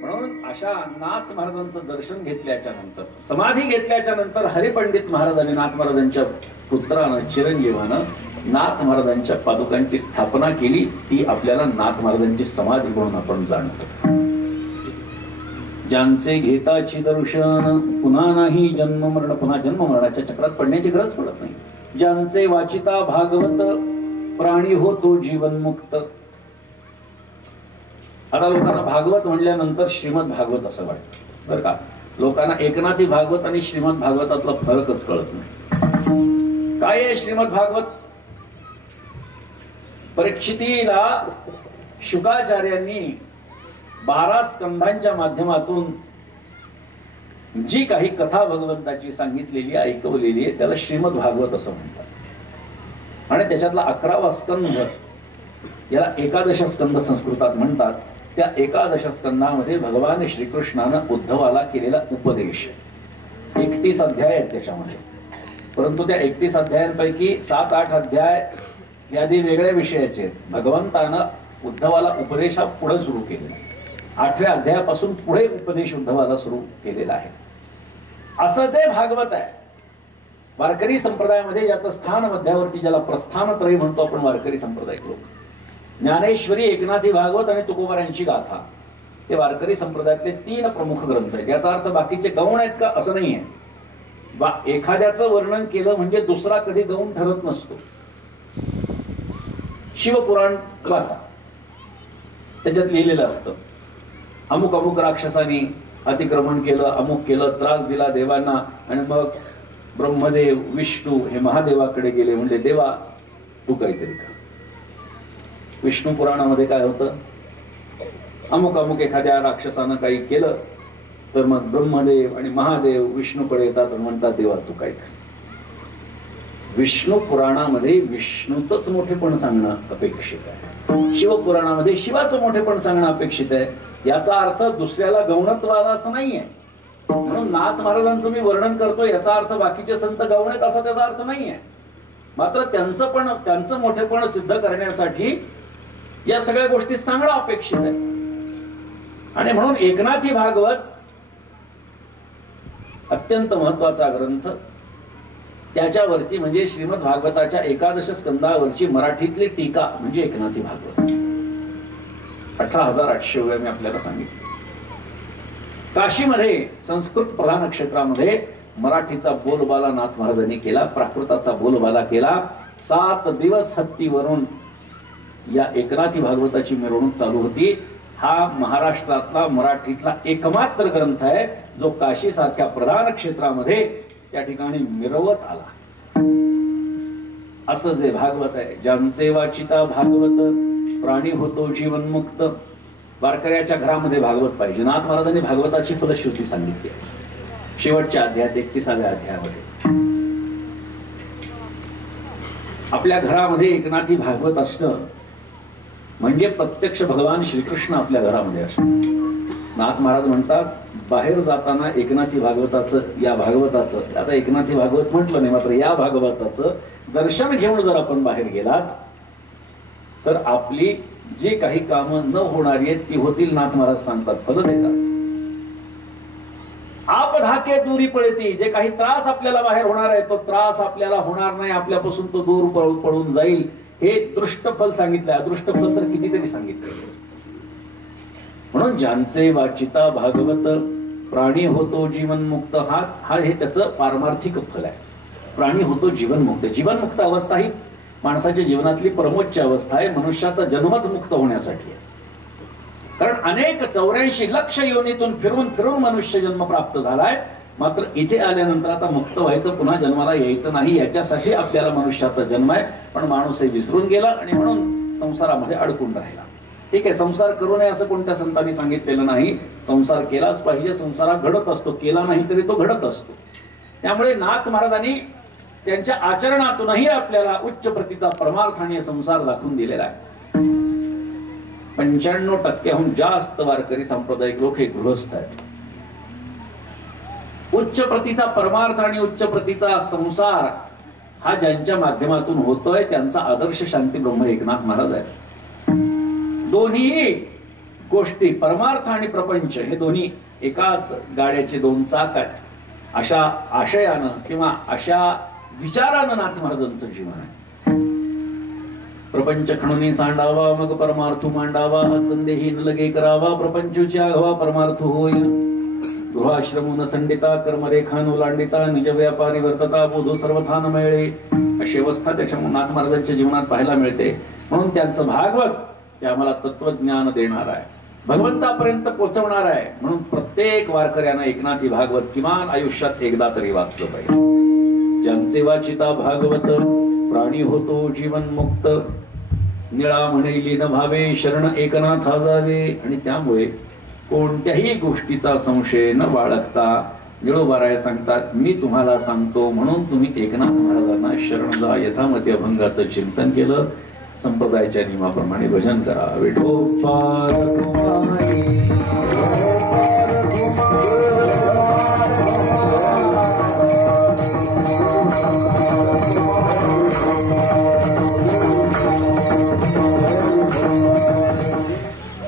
म्हणून अशा नाथ महाराजांचं दर्शन घेतल्याच्या नंतर, समाधी घेतल्याच्या नंतर हरिपंडित महाराजांनी नाथ महाराजांच्या पुत्रानं चिरंजीवानं नाथ महाराजांच्या पादुकांची स्थापना केली. ती आपल्याला नाथ महाराजांची समाधी म्हणून आपण जाणतो. ज्यांचे घेताची दर्शन पुन्हा नाही जन्म मरण, पुन्हा जन्म मरणाच्या चक्रात पडण्याची गरज पडत नाही. ज्यांचे वाचिता भागवत प्राणी होतो जीवन मुक्त. आता लोकांना भागवत म्हणल्यानंतर श्रीमद भागवत असं वाटतं बरं का. लोकांना एकनाथी भागवत आणि श्रीमद भागवतातला फरकच कळत नाही. काय आहे श्रीमद भागवत? परीक्षितीला शुकाचार्यांनी 12 स्कंधांच्या माध्यमातून जी काही कथा भगवंताची सांगितलेली ऐकवलेली आहे त्याला श्रीमद भागवत असं म्हणतात. आणि त्याच्यातला 11वा स्कंध याला एकादश स्कंद संस्कृतात म्हणतात. त्या एकादश स्कंदामध्ये भगवान श्रीकृष्णानं उद्धवाला केलेला उपदेश 31 अध्याय आहेत त्याच्यामध्ये. परंतु त्या 31 अध्यायांपैकी 7-8 अध्याय यादी वेगळ्या विषयाचे आहेत. भगवंतानं उद्धवाला उपदेश हा पुढे सुरू केलेला. 8व्या अध्यायापासून पुढे उपदेश उद्धवाला सुरू केलेला आहे. असं जे भागवत आहे वारकरी संप्रदायामध्ये ज्याचं स्थान मध्यावरती, ज्याला प्रस्थानत्रयी म्हणतो आपण वारकरी संप्रदायिक लोक, ज्ञानेश्वरी, एकनाथी भागवत आणि तुकोबारांची गाथा, हे वारकरी संप्रदायातले 3 प्रमुख ग्रंथ आहेत. याचा अर्थ बाकीचे गौण आहेत का असं नाहीये. एखाद्याचं वर्णन केलं म्हणजे दुसरा कधी गौण ठरत नसतो. शिवपुराण वाचा, त्याच्यात लिहिलेलं असतं अमुक अमुक राक्षसांनी अतिक्रमण केलं, अमुक केलं, त्रास दिला देवांना, आणि मग ब्रह्मदेव विष्णू हे महादेवाकडे गेले, म्हणजे देवा तू काहीतरी कर. विष्णू पुराणामध्ये काय होतं, अमुक अमुक एखाद्या राक्षसानं काही केलं तर मग ब्रह्मदेव आणि महादेव विष्णूकडे येतात आणि म्हणतात देवा तू काय कर. विष्णू पुराणामध्ये विष्णूचंच मोठेपण सांगणं अपेक्षित आहे, शिवपुराणामध्ये शिवाचं मोठेपण सांगणं अपेक्षित आहे. याचा अर्थ दुसऱ्याला गौणत्व आला असं नाहीये. म्हणून नाथ महाराजांचं मी वर्णन करतो याचा अर्थ बाकीचे संत गौण आहेत असा त्याचा अर्थ नाहीये. मात्र त्यांचं मोठेपण सिद्ध करण्यासाठी या सगळ्या गोष्टी सांगणं अपेक्षित आहे. आणि म्हणून एकनाथी भागवत अत्यंत महत्वाचा ग्रंथ. त्याच्यावरती म्हणजे श्रीमद भागवताच्या 11 स्कंदावरची मराठीतली टीका म्हणजे एकनाथी भागवत 18,800 वेळा मी आपल्याला सांगितलं. काशीमध्ये संस्कृत प्रधान क्षेत्रामध्ये मराठीचा बोलबाला नाथ महाराजांनी केला, प्राकृताचा बोलबाला केला. 7 दिवस हत्तीवरून या एकनाथी भागवताची मिरवणूक चालू होती. हा महाराष्ट्रातला मराठीतला एकमात्र ग्रंथ आहे जो काशी सारख्या प्रधान क्षेत्रामध्ये त्या ठिकाणी मिरवत आला. असं जे भागवत आहे, ज्यांचे वाचिता भागवत प्राणी होतो जीवनमुक्त. वारकऱ्याच्या घरामध्ये भागवत पाहिजे. नाथ महाराजांनी भागवताची फलश्रुती सांगितली शेवटच्या अध्यायात 31व्या अध्यायामध्ये. आपल्या घरामध्ये एकनाथी भागवत असणं म्हणजे प्रत्यक्ष भगवान श्रीकृष्ण आपल्या घरामध्ये असणं. नाथ महाराज म्हणतात बाहेर जाताना एकनाथी भागवताचं, या भागवताचं, आता एकनाथी भागवत म्हटलं नाही मात्र या भागवताचं दर्शन घेऊन जर आपण बाहेर गेलात तर आपली जी काही कामं न होणारी आहेत ती होतील. नाथ महाराज सांगतात फल देतात. आप धाके दूरी पळती, जे काही त्रास आपल्याला बाहेर होणार आहे तो त्रास आपल्याला होणार नाही, आपल्यापासून तो दूर पळून जाईल. हे दृष्ट फल सांगितलंय. अदृष्ट फल तर कितीतरी सांगितलंय. म्हणून ज्यांचे वाचिता भागवत प्राणी होतो जीवनमुक्त, हा हे त्याचं पारमार्थिक फल आहे. प्राणी होतो जीवनमुक्त. जीवनमुक्त अवस्था ही माणसाच्या जीवनातली परमोच्च अवस्था आहे. मनुष्याचा जन्मच मुक्त होण्यासाठी आहे. कारण अनेक 84 लक्ष योनीतून फिरून फिरून मनुष्य जन्म प्राप्त झालाय. मात्र इथे आल्यानंतर आता मुक्त व्हायचं, पुन्हा जन्माला यायचं नाही, याच्यासाठी आपल्याला मनुष्याचा जन्म आहे. पण माणूस हे विसरून गेला आणि म्हणून संसारामध्ये अडकून राहिला. ठीक आहे, संसार करू नये असं कोणत्या संतांनी सांगितलेलं नाही. संसार केलाच पाहिजे. संसारात घडत असतो, केला नाही तरी तो घडत असतो. त्यामुळे नाथ महाराजांनी त्यांच्या आचरणातूनही आपल्याला उच्च प्रतीचा परमार्थाने संसार दाखवून दिलेला आहे. 95% जास्त वारकरी सांप्रदायिक लोक हे गृहस्थ आहेत. उच्च प्रतीचा परमार्थ आणि उच्च प्रतीचा संसार हा ज्यांच्या माध्यमातून होतोय त्यांचा आदर्श शांती ब्रह्म एकनाथ महाराज आहे. दोन्ही गोष्टी परमार्थ आणि प्रपंच हे दोन्ही एकाच गाड्याचे 2 चाक आहेत. अशा आशयानं किंवा अशा विचारानं नाथ महाराजांचं जीवन आहे. प्रपंच खणुनी सांडावा मग परमार्थ मांडावा, हा संदेही न लगे करावा, प्रपंचची आघवा परमार्थ होय. गृहाश्रमून संडिता कर्मरेखान ओलांडिता, निज व्यापारी वर्तता बोधो सर्वथान मिळे, अशी अवस्था त्याच्यामुळे नाथ महाराजांच्या जीवनात पाहायला मिळते. म्हणून त्यांचं भागवत ते आम्हाला तत्वज्ञान देणार आहे, भगवंतापर्यंत पोहोचवणार आहे. म्हणून प्रत्येक वारकऱ्यानं एकनाथी भागवत किमान आयुष्यात एकदा तरी वाचलं पाहिजे. ज्यांचे वाचिता भागवत प्राणी होतो जीवनमुक्त, निळा म्हणेली न भावे शरण एकनाथा जावे. आणि त्यामुळे कोणत्याही गोष्टीचा संशय न बाळगता निळोबाराय सांगतात मी तुम्हाला सांगतो म्हणून तुम्ही एकनाथ महाराजांना शरण जा. यथामती अभंगाचं चिंतन केलं, संप्रदायाच्या नियमाप्रमाणे भजन करा. विठोबा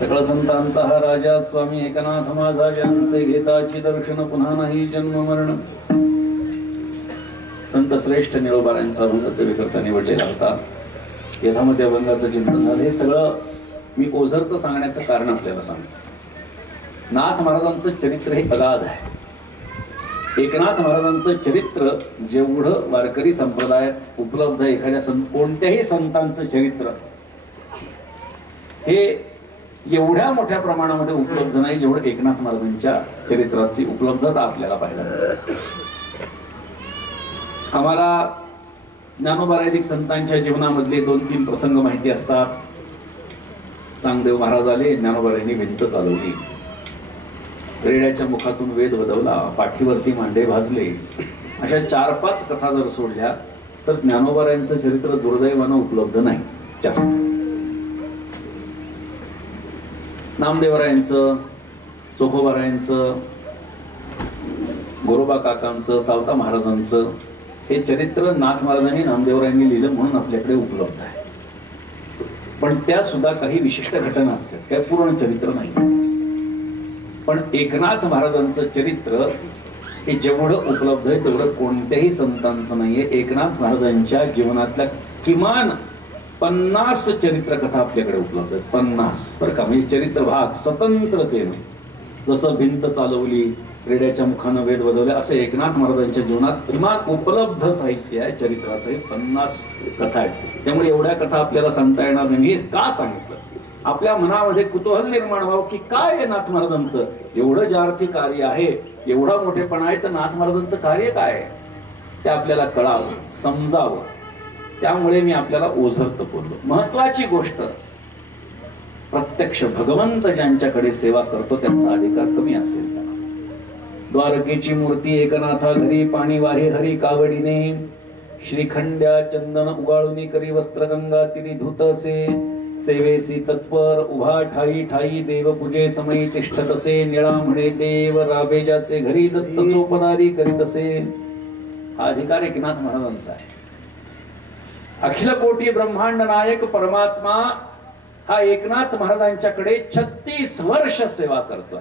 सकळ संतांचा हा राजा स्वामी एकनाथ माझा, ज्यांचे घेताची दर्शन पुन्हा नाही जन्म मरण. संत श्रेष्ठ निळोबारांचा अभंग सेवेकरता निवडलेला होता. यथामध्ये अभंगाचं चिंतन झालं. हे सगळं मी ओझरतं सांगण्याचं कारण आपल्याला सांगतो. नाथ महाराजांचं चरित्र हे अगाध आहे. एकनाथ महाराजांचं चरित्र जेवढं वारकरी संप्रदायात उपलब्ध आहे, एखाद्या कोणत्याही संतांचं चरित्र हे एवढ्या मोठ्या प्रमाणामध्ये उपलब्ध नाही जेवढं एकनाथ महाराजांच्या चरित्राची उपलब्धता आपल्याला पाहायला मिळते. आम्हाला ज्ञानोबाराधिक संतांच्या जीवनामधले 2-3 प्रसंग माहिती असतात. चांगदेव महाराज आले, ज्ञानोबारांनी भिंत चालवली, रेड्याच्या मुखातून वेद वदवला, पाठीवरती मांडे भाजले. अशा 4-5 कथा जर सोडल्या तर ज्ञानोबारांचं चरित्र दुर्दैवानं उपलब्ध नाही जास्त. नामदेवरायांचं, चोखोबारायांचं, गोरोबा काकांचं, सावता महाराजांचं हे चरित्र नाथ महाराजांनी नामदेवरायांनी लिहिलं म्हणून आपल्याकडे उपलब्ध आहे. पण त्या सुद्धा काही विशिष्ट घटना असतात, काही पूर्ण चरित्र नाही. पण एकनाथ महाराजांचं चरित्र हे जेवढं उपलब्ध आहे तेवढं कोणत्याही संतांचं नाहीये. एकनाथ महाराजांच्या जीवनातल्या किमान 50 चरित्रकथा आपल्याकडे उपलब्ध आहेत. 50 बरं का, म्हणजे चरित्र भाग स्वतंत्रतेनं. जसं भिंत चालवली, रेड्याच्या मुखानं वेद वदवले, असं एकनाथ महाराजांच्या जीवनात किमान उपलब्ध साहित्य आहे चरित्राचं. 50 कथा आहेत. त्यामुळे एवढ्या कथा आपल्याला सांगता येणार नाही. हे का सांगितलं? आपल्या मनामध्ये कुतूहल निर्माण व्हावं की काय आहे नाथ महाराजांचं. एवढं जार्थी कार्य आहे, एवढा मोठेपणा आहे, तर नाथ महाराजांचं कार्य काय आहे ते आपल्याला कळावं, समजावं. त्यामुळे मी आपल्याला ओझरत बोललो. महत्वाची गोष्ट, प्रत्यक्ष भगवंत ज्यांच्याकडे सेवा करतो त्यांचा अधिकार कमी असेल. द्वारकेची मूर्ती एकनाथा घरी, पाणी वाहे हरी कावडीने, श्रीखंड्या चंदन उगाळुनी करी, वस्त्र गंगा तिरी धुत असे, सेवेसी तत्पर उभा ठाई ठाई, देव पूजे समयी तिष्ठत असे, निळा म्हणे देव राबेजाचे घरी, दत्त चोपदारी करीत असे. हा अधिकार एकनाथ महाराजांचा आहे. अखिल कोटी ब्रह्मांड नायक परमात्मा हा एकनाथ महाराजांच्याकडे 36 वर्ष सेवा करतोय.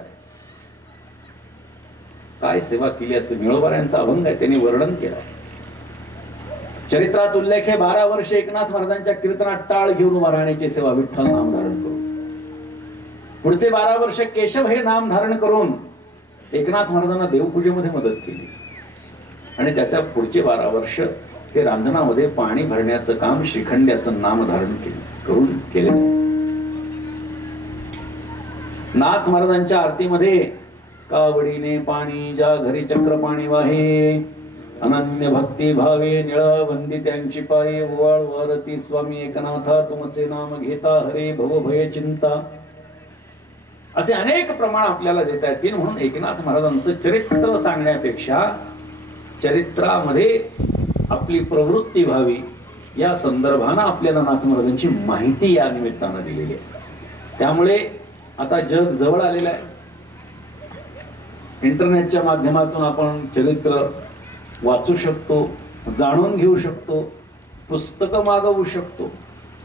काय सेवा केली असते. निळोबारायांचा अभंग आहे, त्यांनी वर्णन केलं. चरित्रात उल्लेख आहे 12 वर्ष एकनाथ महाराजांच्या कीर्तनात टाळ घेऊन उभा राहण्याची सेवा, विठ्ठल नाम धारण करून. पुढचे 12 वर्ष केशव हे नाम धारण करून एकनाथ महाराजांना देवपूजेमध्ये मदत केली. आणि त्याच्या पुढचे 12 वर्ष हे रांजणामध्ये पाणी भरण्याचं काम श्रीखंड्याचं नाम धारण करून केले. नाथ महाराजांच्या आरतीमध्ये कावडीने पाणी ज्या घरी चक्र पाणी वाहे, अनन्य भक्ती भावे निळा वंदी त्यांची पाये, ओवाळ वारती स्वामी एकनाथा तुमचे नाम घेता, हरे भव भय चिंता. असे अनेक प्रमाण आपल्याला देता येतील. म्हणून एकनाथ महाराजांचं चरित्र सांगण्यापेक्षा चरित्रामध्ये आपली प्रवृत्ती व्हावी या संदर्भानं आपल्याला नाथ महाराजांची माहिती या निमित्तानं दिलेली आहे. त्यामुळे आता जग जवळ आलेलं आहे. इंटरनेटच्या माध्यमातून आपण चरित्र वाचू शकतो, जाणून घेऊ शकतो, पुस्तकं मागवू शकतो.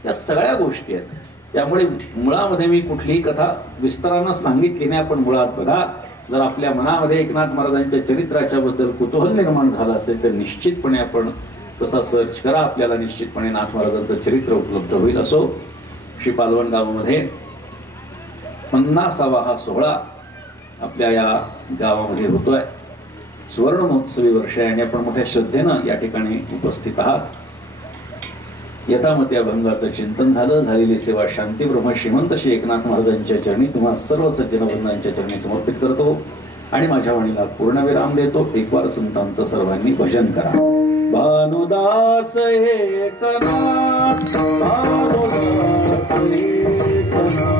या सगळ्या गोष्टी आहेत. त्यामुळे मुळामध्ये मी कुठलीही कथा विस्तारानं सांगितली नाही. आपण मुळात बघा, जर आपल्या मनामध्ये एकनाथ महाराजांच्या चरित्राच्या बद्दल कुतूहल निर्माण झालं असेल तर निश्चितपणे आपण तसा सर्च करा. आपल्याला निश्चितपणे नाथ महाराजांचं चरित्र उपलब्ध होईल. असो, श्री पालवण गावामध्ये 50वा हा सोहळा आपल्या या गावामध्ये होतोय. सुवर्ण महोत्सवी वर्ष आहे आणि आपण मोठ्या श्रद्धेनं या ठिकाणी उपस्थित आहात. यथामती अभंगाचं चिंतन झालं. झालेली सेवा शांती ब्रह्म श्रीमंत श्री एकनाथ महाराजांच्या चरणी तुम्हा सर्व सज्जन वंदांच्या चरणी समर्पित करतो आणि माझ्या वाणीला पूर्णविराम देतो. एक वार संतांचं सर्वांनी भजन करा. Bhanudas Eknath, Bhanudas Eknath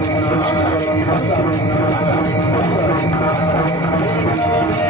Thank you.